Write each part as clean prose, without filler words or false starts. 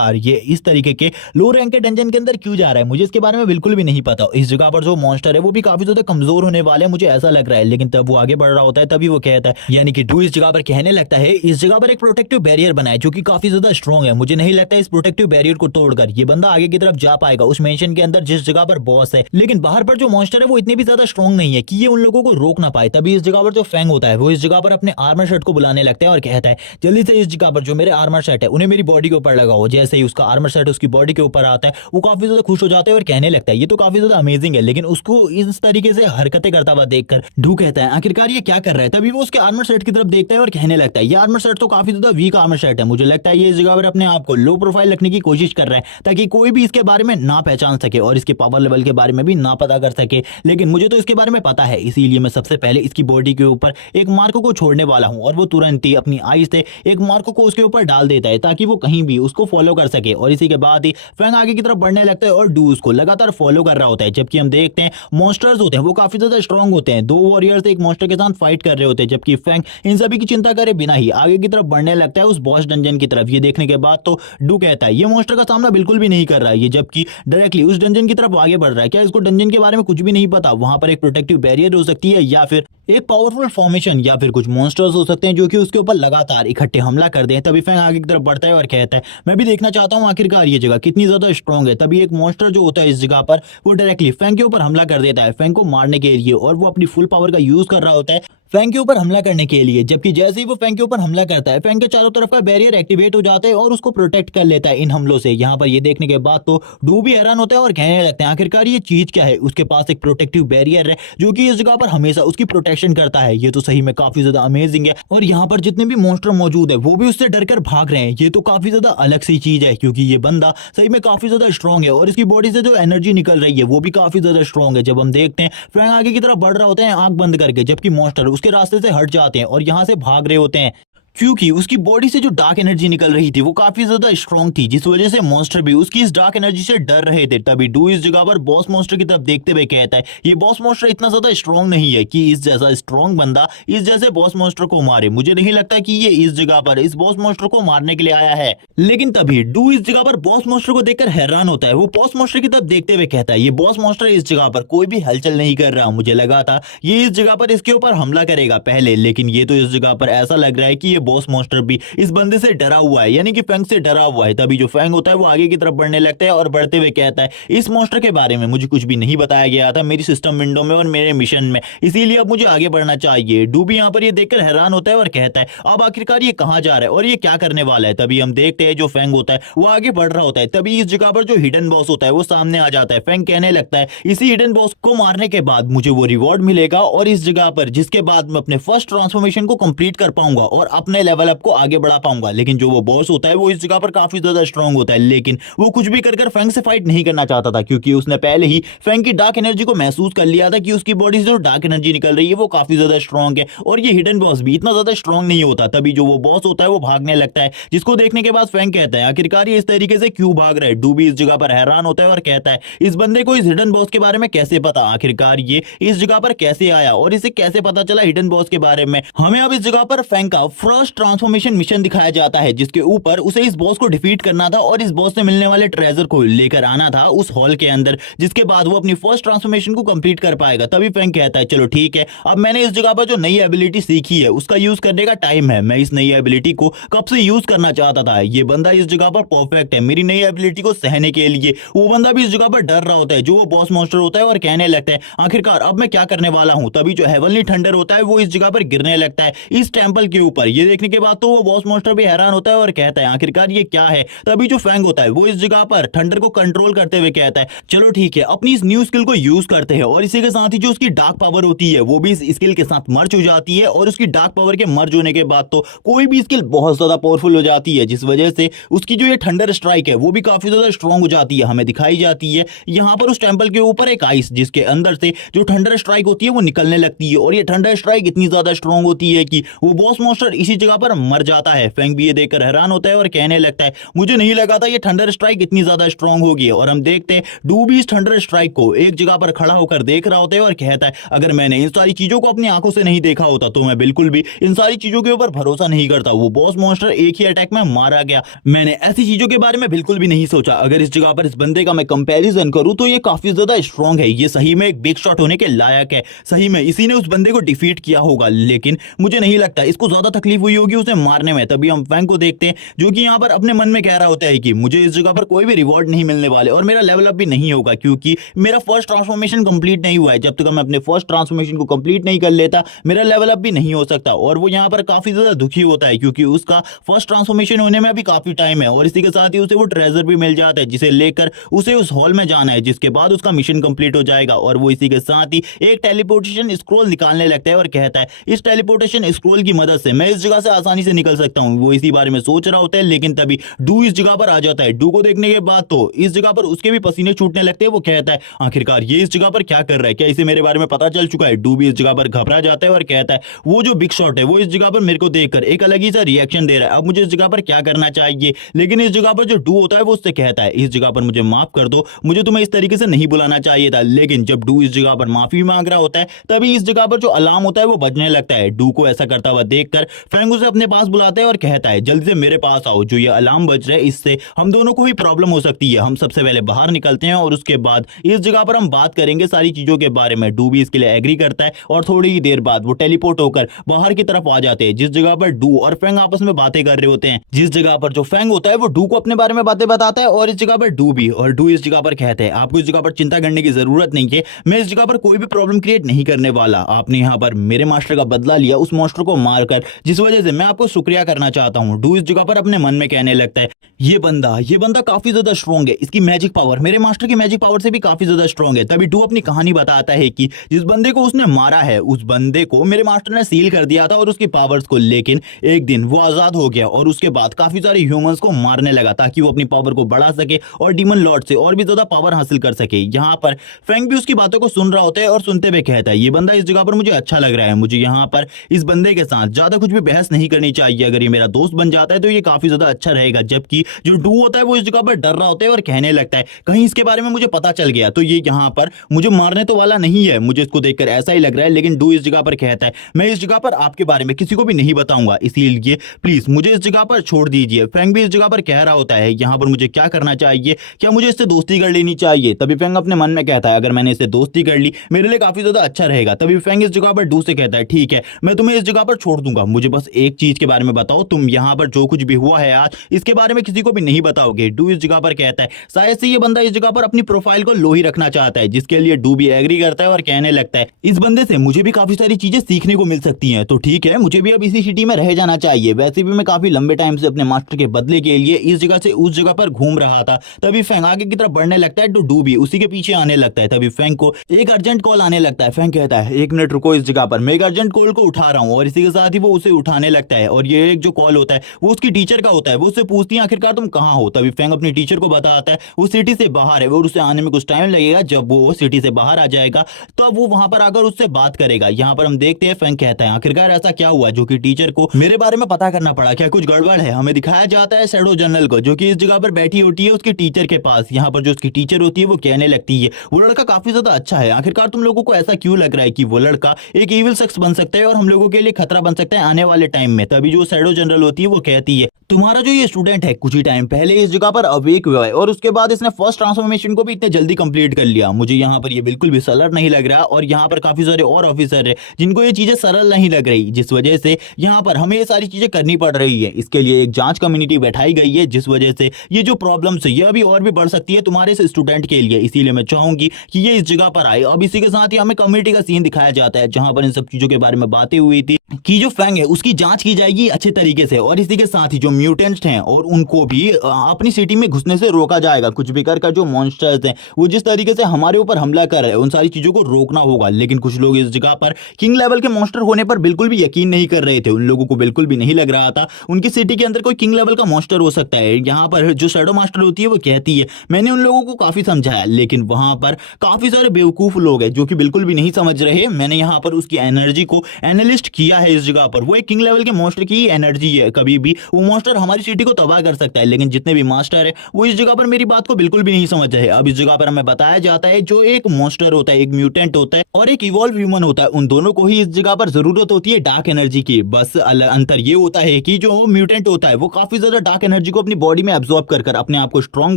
यार ये इस तरीके के लो रैंक के डंजन के अंदर क्यों जा रहा है, मुझे इसके बारे में बिल्कुल भी नहीं पता। इस जगह पर जो मॉन्स्टर है वो भी काफी ज्यादा कमजोर होने वाला है, मुझे ऐसा लग रहा है। लेकिन तब वो आगे बढ़ रहा होता है तभी वो कहता है, यानी कि डू इस जगह पर कहने लगता है इस जगह पर एक प्रोटेक्टिव बैरियर बनाए जो कि काफी ज्यादा स्ट्रॉन्ग है। मुझे नहीं लगता इस प्रोटेक्टिव बैरियर को तोड़कर ये बंदा आगे की तरफ जा पाएगा उस मेंशन के अंदर जिस जगह पर बॉस है। लेकिन बाहर पर जो मॉन्स्टर है वो इतने भी ज्यादा स्ट्रॉन्ग नहीं है कि ये उन लोगों को रोक ना पाए। तभी इस जगह पर जो फैंग होता है वो इस जगह पर अपने आर्मर शर्ट को बुलाने लगता है और कहता है जल्दी से इस जगह पर जो मेरे आर्मर शर्ट है उन्हें मेरी बॉडी के ऊपर लगाओ। जैसे ही उसका आर्मर शर्ट उसकी बॉडी के ऊपर आता है वो काफी ज्यादा खुश हो जाता है और कहने लगता है ये तो काफी ज्यादा अमेजिंग है। लेकिन उसको इस तरीके से हरकतें करता हुआ देखकर डू कहता है आखिरकार ये क्या कर रहा है। तभी वो उसके आर्मर शर्ट की तरफ देखता है और कहने लगता है ये आर्मर शर्ट तो काफी ज्यादा वीक आर्मर शर्ट है, मुझे लगता है ये इस जगह पर अपने आप को लो प्रोफाइल रखने की कोशिश कर रहा है ताकि कोई भी इसके बारे में ना पहचान सके और इसके पावर लेवल के बारे में भी ना पता कर सके। लेकिन मुझे तो इसके बारे में पता है, इसीलिए मैं सबसे पहले इसकी बॉडी के ऊपर एक मार्क को छोड़ने वाला हूं और वो तुरंत ही अपनी आई से एक मार्क को उसके ऊपर डाल देता है ताकि वो कहीं भी उसको फॉलो कर सके। और इसी के बाद ही फैंग आगे की तरफ बढ़ने लगता है और डू उसको लगातार फॉलो कर रहा होता है। जबकि हम देखते हैं मॉन्स्टर्स होते हैं वो काफी ज्यादा स्ट्रॉन्ग होते हैं, दो वॉरियर्स एक मॉन्स्टर के साथ फाइट कर रहे होते हैं। जबकि फैंग इन सभी की चिंता करे बिना ही आगे की तरफ बढ़ने लगता है उस बॉस डंजन की तरफ। ये देखने के बाद तो डू कहता है ये मॉन्स्टर का सामना बिल्कुल भी नहीं कर रहा है ये, जबकि डायरेक्टली उस डंजन की तरफ आगे बढ़ रहा है। क्या इसको डंजन के बारे में कुछ भी नहीं पता, वहां पर एक प्रोटेक्टिव बैरियर हो सकती है या फिर एक पावरफुल फॉर्मेशन या फिर कुछ मॉन्स्टर्स हो सकते हैं जो कि उसके ऊपर लगातार इकट्ठे हमला कर दें। तभी फैंग आगे की तरफ बढ़ता है और कहता है मैं भी देखना चाहता हूं आखिरकार ये जगह कितनी ज्यादा स्ट्रॉन्ग है। तभी एक मॉन्स्टर जो होता है इस जगह पर वो डायरेक्टली फैंग के ऊपर हमला कर देता है फैंग को मारने के लिए, और वो अपनी फुल पावर का यूज कर रहा होता है फैंग के ऊपर हमला करने के लिए। जबकि जैसे ही वो फैंग के ऊपर हमला करता है फैंग के चारों तरफ का बैरियर एक्टिवेट हो जाता है और उसको प्रोटेक्ट कर लेता है इन हमलों से। यहाँ पर ये देखने के बाद तो डू भी हैरान होता है और कहने लगता है आखिरकार ये चीज क्या है। उसके पास एक प्रोटेक्टिव बैरियर है जो कि इस जगह पर हमेशा उसकी प्रोटेक्शन करता है, ये तो सही में काफी ज्यादा अमेजिंग है। और यहाँ पर जितने भी मॉन्स्टर मौजूद है वो भी उससे डरकर भाग रहे हैं, ये तो काफी ज्यादा अलग सी चीज है क्योंकि ये बंदा सही में काफी ज्यादा स्ट्रॉन्ग है और इसकी बॉडी से जो एनर्जी निकल रही है वो भी काफी ज्यादा स्ट्रॉन्ग है। जब हम देखते हैं फैंग आगे की तरफ बढ़ रहा होता है आंख बंद करके, जबकि मॉन्स्टर उसके रास्ते से हट जाते हैं और यहां से भाग रहे होते हैं क्योंकि उसकी बॉडी से जो डार्क एनर्जी निकल रही थी वो काफी ज्यादा स्ट्रॉन्ग थी, जिस वजह से मॉन्स्टर भी उसकी इस डार्क एनर्जी से डर रहे थे। तभी डू इस जगह पर बॉस मॉन्स्टर की तरफ देखते हुए कहता है ये बॉस मॉन्स्टर इतना ज्यादा स्ट्रॉन्ग नहीं है कि इस जैसा स्ट्रॉन्ग बंदा इस जैसे बॉस मॉन्स्टर को मारे, मुझे नहीं लगता कि ये इस जगह पर इस बॉस मॉन्स्टर को मारने के लिए आया है। लेकिन तभी डू इस जगह पर बॉस मॉन्स्टर को देखकर हैरान होता है, वो बॉस मॉन्स्टर की तरफ देखते हुए कहता है ये बॉस मॉन्स्टर इस जगह पर कोई भी हलचल नहीं कर रहा, मुझे लगा था ये इस जगह पर इसके ऊपर हमला करेगा पहले, लेकिन ये तो इस जगह पर ऐसा लग रहा है कि ये बॉस मॉन्स्टर भी इस बंदे से डरा हुआ है, यानी कि फैंग से डरा हुआ है। तभी जो फैंग होता है वो आगे की तरफ बढ़ने लगता है और बढ़ते हुए कहता है इस मॉन्स्टर के बारे में मुझे कुछ भी नहीं बताया गया था मेरी सिस्टम विंडो में और मेरे मिशन में, इसीलिए अब मुझे आगे बढ़ना चाहिए। डू भी यहाँ पर ये देखकर हैरान होता है और कहता है अब आखिरकार ये कहां जा रहा है और ये क्या करने वाला है। तभी हम देखते हैं जो फैंग होता है वो आगे बढ़ रहा होता है। तभी इस जगह पर जो हिडन बॉस होता है वो सामने आ जाता है। फैंग कहने लगता है इसी हिडन बॉस को मारने के बाद मुझे वो रिवॉर्ड मिलेगा और इस जगह पर जिसके बाद मैं अपने फर्स्ट ट्रांसफॉर्मेशन को कंप्लीट कर पाऊंगा और अपने लेवल अप को आगे बढ़ा पाऊंगा। लेकिन जो वो बॉस होता है वो इस जगह पर काफी ज्यादा स्ट्रांग होता है, लेकिन वो कुछ भी कर फैंग से फाइट नहीं करना चाहता था क्योंकि उसने पहले ही फैंग की डार्क एनर्जी को महसूस कर लिया था कि उसकी बॉडी से जो डार्क एनर्जी निकल रही है वो काफी ज्यादा स्ट्रांग है और ये हिडन बॉस भी इतना ज्यादा स्ट्रांग नहीं होता। तभी जो वो बॉस होता है वो भागने लगता है, जिसको देखने के बाद फैंग कहता है आखिरकार ये इस तरीके से क्यों भाग रहा है। डू भी इस जगह पर हैरान होता है और कहता है इस बंदे को इस हिडन बॉस के बारे में कैसे पता, आखिरकार ये इस जगह पर कैसे आया और इसे कैसे पता चला हिडन बॉस के बारे में। हमें अब इस जगह पर फैंग का फर्स्ट ट्रांसफॉर्मेशन मिशन दिखाया जाता है जिसके ऊपर उसे इस बॉस को डिफीट करना था और इस बॉस से मिलने वाले ट्रेजर को लेकर आना था उस हॉल के अंदर, जिसके बाद वो अपनी फर्स्ट ट्रांसफॉर्मेशन को कंप्लीट कर पाएगा। तभी फैंग कहता है चलो ठीक है अब मैंने इस जगह पर जो नई एबिलिटी सीखी है उसका यूज करने का टाइम है। मैं इस नई एबिलिटी को कब से यूज करना चाहता था, ये बंदा इस जगह पर परफेक्ट है मेरी नई एबिलिटी को सहने के लिए। वो बंदा भी इस जगह पर डर रहा होता है जो वो बॉस मॉन्स्टर होता है और कहने लगता है आखिरकार अब मैं क्या करने वाला हूं। तभी जो हेवनली थंडर होता है वो इस जगह पर गिरने लगता है इस टेंपल के ऊपर। ये देखने के बाद तो वो बॉस मॉन्स्टर भी हैरान होता है और कहता है आखिरकार ये क्या है। तभी जो फैंग होता है वो इस जगह पर थंडर को कंट्रोल करते हुए कहता है चलो ठीक है अपनी इस न्यू स्किल को यूज करते हैं, और इसी के साथ ही जो उसकी डार्क पावर होती है वो भी इस स्किल के साथ मर्ज हो जाती है और उसकी डार्क पावर के मर्ज होने के बाद तो कोई भी स्किल बहुत ज्यादा पावरफुल हो जाती है, जिस वजह से उसकी जो ये थंडर स्ट्राइक है वो भी काफी ज्यादा स्ट्रॉन्ग हो जाती है। हमें दिखाई जाती है यहाँ पर उस टेंपल के ऊपर एक आइस जिसके अंदर से जो थंडर स्ट्राइक होती है वो निकलने लगती है और ये थंडर स्ट्राइक इतनी ज्यादा स्ट्रॉन्ग होती है कि वो बॉस मॉन्स्टर इसी जगह पर मर जाता है। फेंग भी ये देखकर हैरान होता है और कहने लगता है मुझे नहीं लगा था ये थंडर स्ट्राइक इतनी ज्यादा स्ट्रांग होगी। और हम देखते हैं डू भी इस थंडर स्ट्राइक को एक जगह पर खड़ा होकर देख रहा होता है और कहता है अगर मैंने इन सारी चीजों को अपनी आंखों से नहीं देखा होता तो मैं बिल्कुल भी इन सारी चीजों के ऊपर भरोसा नहीं करता। वो बॉस मॉन्स्टर एक ही अटैक में मारा गया, मैंने ऐसी चीजों के बारे में बिल्कुल भी नहीं सोचा। अगर इस जगह पर इस बंदे का मैं कंपैरिजन करूं तो ये काफी ज्यादा स्ट्रांग है, ये सही में एक बिग शॉट होने के लायक है, सही में इसी ने उस बंदे को डिफीट किया होगा। लेकिन मुझे नहीं लगता इसको ज्यादा तकलीफ हुई होगी उसे मारने में। तभी हम फेंग को देखते हैं जो कि यहाँ पर अपने मन में कह रहा होता है कि मुझे इस जगह पर कोई भी रिवॉर्ड नहीं मिलने वाले और मेरा लेवल अप भी नहीं होगा क्योंकि मेरा फर्स्ट ट्रांसफॉर्मेशन कंप्लीट नहीं हुआ है। जब तक मैं अपने फर्स्ट ट्रांसफॉर्मेशन को कंप्लीट नहीं कर लेता मेरा लेवल अप भी नहीं हो सकता। और वो यहाँ पर काफी ज्यादा दुखी होता है क्योंकि उसका फर्स्ट ट्रांसफॉर्मेशन होने में अभी काफी टाइम है और इसी के साथ ही उसे वो ट्रेजर भी मिल जाता है जिसे लेकर उसे उस हॉल में जाना है, जिसके बाद उसका मिशन कंप्लीट हो जाएगा। और वो इसी के साथ ही एक टेलीपोर्टेशन स्क्रोल निकालने लगता है और कहता है इस टेलीपोर्टेशन स्क्रोल की मदद से मैं इस जगह से आसानी से निकल सकता हूँ। वो इसी बारे में सोच रहा होता है लेकिन तभी डू इस जगह पर आ जाता है। डू को देखने के बाद तो इस जगह पर उसके भी पसीने छूटने लगते हैं। वो कहता है आखिरकार ये इस जगह पर क्या कर रहा है, क्या इसे मेरे बारे में पता चल चुका है। डू भी इस जगह पर घबरा जाता है और कहता है वो जो बिग शॉट है वो इस जगह पर मेरे को देखकर एक अलग ही सा रिएक्शन दे रहा है, अब मुझे इस जगह पर क्या करना चाहिए। लेकिन इस जगह पर जो डू होता है वो उससे कहता है इस जगह पर मुझे माफ कर दो, मुझे तुम्हें इस तरीके से नहीं बुलाना चाहिए था। लेकिन जब डू इस जगह पर माफी मांग रहा होता है तभी इस जगह पर जो अलार्म होता है वो बजने लगता है। डू को ऐसा करता हुआ देखकर फेंग उसे अपने पास बुलाता है और कहता है जल्दी से मेरे पास आओ, जो ये अलार्म बज रहा है इससे हम दोनों को ही प्रॉब्लम हो सकती है। हम सबसे पहले बाहर निकलते हैं और उसके बाद इस जगह पर हम बात करेंगे सारी चीजों के बारे में। डू भी इसके लिए एग्री करता है और थोड़ी ही देर बाद वो टेलीपोर्ट होकर बाहर की तरफ आ जाते हैं जिस जगह पर डू और फेंग आपस में बातें कर रहे होते हैं। जिस जगह पर जो फेंग होता है वो डू को अपने बारे में बातें बताता है और इस जगह पर डू भी, और डू इस जगह पर कहते हैं आपको इस जगह पर चिंता करने की जरूरत नहीं है, मैं इस जगह पर कोई भी प्रॉब्लम क्रिएट नहीं करने वाला। आपने यहाँ पर मेरे मास्टर का बदला लिया उस मॉन्स्टर को मारकर, जिस वजह से मैं आपको शुक्रिया करना चाहता हूँ। डू इस जगह पर अपने मन में कहने लगता है ये बंदा काफी ज्यादा स्ट्रॉन्ग है, इसकी मैजिक पावर मेरे मास्टर की मैजिक पावर से भी काफी ज्यादा स्ट्रॉन्ग है। तभी डू अपनी कहानी बताता है कि जिस बंदे को उसने मारा है उस बंदे को मेरे मास्टर ने सील कर दिया था और उसकी पावर्स को, लेकिन एक दिन वो आजाद हो गया और उसके बाद काफी सारे ह्यूमंस को मारने लगा ताकि वो अपनी पावर को बढ़ा सके और डीमन लॉर्ड से और भी ज्यादा पावर हासिल कर सके। यहाँ पर फेंग भी उसकी बातों को सुन रहा होता है और सुनते हुए कहता है ये बंदा इस जगह पर मुझे अच्छा लग रहा है, मुझे यहाँ पर इस बंदे के साथ ज्यादा कुछ भी बहस नहीं करनी चाहिए, अगर ये मेरा दोस्त बन जाता है तो ये काफी ज्यादा अच्छा रहेगा। जबकि जो डू होता है वो इस जगह पर डर रहा होता है और कहने लगता है कहीं इसके बारे में मुझे पता चल गया तो ये यहाँ पर मुझे मारने तो वाला नहीं है, मुझे इसको देखकर ऐसा ही लग रहा है। लेकिन डू इस जगह पर कहता है मैं इस जगह पर आपके बारे में किसी को भी नहीं बताऊंगा, इसीलिए प्लीज मुझे इस जगह पर छोड़ दीजिए। फेंग भी इस जगह पर कह रहा होता है यहाँ पर मुझे क्या करना चाहिए, क्या मुझे इससे दोस्ती कर लेनी चाहिए। तभी फेंग अपने मन में कहता है अगर मैंने इससे दोस्ती कर ली मेरे लिए काफी ज्यादा अच्छा रहेगा। तभी फेंग इस जगह पर डू से कहता है ठीक है मैं तुम्हें इस जगह पर छोड़ दूंगा, मुझे बस एक चीज के बारे में बताओ, तुम यहाँ पर जो कुछ भी हुआ है आज इसके बारे में किसी को भी नहीं बताओगे। डू इस जगह पर कहता है शायद से ये बंदा इस जगह पर अपनी प्रोफाइल को लो ही रखना चाहता है, जिसके लिए डू भी एग्री करता है और कहने लगता है इस बंदे से मुझे भी काफी सारी चीजें सीखने को मिल सकती हैं, तो ठीक है मुझे भी अब इसी सिटी में रह जाना चाहिए। वैसे भी मैं काफी लंबे टाइम से अपने मास्टर के बदले के लिए इस जगह से उस जगह पर घूम रहा था। तभी फेंग आगे की तरफ बढ़ने लगता है तो डू भी उसी के पीछे आने लगता है। तभी फेंग को एक अर्जेंट कॉल आने लगता है। फेंग कहता है एक मिनट रुको, इस जगह पर मैं एक अर्जेंट कॉल को उठा रहा हूँ, और इसी के साथ ही वो उसे उठाने लगता है और ये एक जो कॉल होता है वो उसकी टीचर का होता है। वो उससे पूछती है आखिरकार तुम कहाँ हो। तभी फेंग अपनी टीचर को बताता है वो सिटी से बाहर है और उसे आने में कुछ टाइम लगेगा, जब वो सिटी से बाहर आ जाएगा तो अब वो वहां पर आकर उससे बात करेगा। यहाँ पर हम देखते हैं फेंग कहता है आखिरकार ऐसा क्या हुआ जो कि टीचर को मेरे बारे में पता करना पड़ा, क्या कुछ गड़बड़ है। हमें दिखाया जाता है शैडो जनरल को जो कि इस जगह पर बैठी होती है उसके टीचर के पास। यहाँ पर जो उसकी टीचर होती है वो कहने लगती है वो लड़का काफी ज्यादा अच्छा है, आखिरकार तुम लोगों को ऐसा क्यों लग रहा है कि वो लड़का एक इविल शख्स बन सकता है और हम लोगों के लिए खतरा बन सकता है आने वाले टाइम में। तभी जो शैडो जनरल होती है वो कहती है तुम्हारा जो ये स्टूडेंट है कुछ ही टाइम पहले इस जगह पर अवेक हुआ है और उसके बाद इसने फर्स्ट ट्रांसफॉर्मेशन को भी इतने जल्दी कंप्लीट कर लिया, मुझे यहाँ पर ये बिल्कुल भी सरल नहीं लग रहा। और यहाँ पर काफी सारे और ऑफिसर है जिनको ये चीजें सरल नहीं लग रही, जिस वजह से यहाँ पर हमें ये सारी चीजें करनी पड़ रही है। इसके लिए एक जांच कम्युनिटी बैठाई गई है जिस वजह से ये जो प्रॉब्लम्स है ये अभी और भी बढ़ सकती है तुम्हारे इस स्टूडेंट के लिए, इसीलिए मैं चाहूंगी कि ये इस जगह पर आए। अब इसी के साथ ही हमें कम्युनिटी का सीन दिखाया जाता है जहां पर इन सब चीजों के बारे में बातें हुई थी कि जो फेंग है उसकी जांच की जाएगी अच्छे तरीके से, और इसी के साथ ही जो म्यूटेंट्स हैं और उनको भी अपनी सिटी में घुसने से रोका जाएगा। कुछ भी कर जो मॉन्स्टर्स हैं वो जिस तरीके से हमारे ऊपर हमला कर रहे हैं उन सारी चीजों को रोकना होगा। लेकिन कुछ लोग इस जगह पर किंग लेवल के मॉन्स्टर होने पर बिल्कुल भी यकीन नहीं कर रहे थे। उन लोगों को बिल्कुल भी नहीं लग रहा था उनकी सिटी के अंदर कोई किंग लेवल का मॉन्स्टर हो सकता है। यहाँ पर जो शैडो मास्टर होती है वो कहती है, मैंने उन लोगों को काफी समझाया लेकिन वहां पर काफी सारे बेवकूफ लोग हैं जो कि बिल्कुल भी नहीं समझ रहे। मैंने यहाँ पर उसकी एनर्जी को एनालिस्ट किया है इस जगह पर, वो एक किंग लेवल के मॉन्स्टर की एनर्जी है। कभी भी वो मॉन्स्टर हमारी सिटी को तबाह कर सकता है लेकिन जितने भी मास्टर है वो इस जगह पर मेरी बात को बिल्कुल भी नहीं समझ रहे। अब इस जगह पर हमें बताया जाता है जो एक मॉन्स्टर होता है, एक म्यूटेंट होता है और एक इवॉल्व ह्यूमन होता है, उन दोनों को ही इस जगह पर जरूरत होती है डार्क एनर्जी की। बस अंतर ये होता है कि जो म्यूटेंट होता है वो काफी ज्यादा डार्क एनर्जी को अपनी बॉडी में एब्जॉर्ब कर अपने आप को स्ट्रांग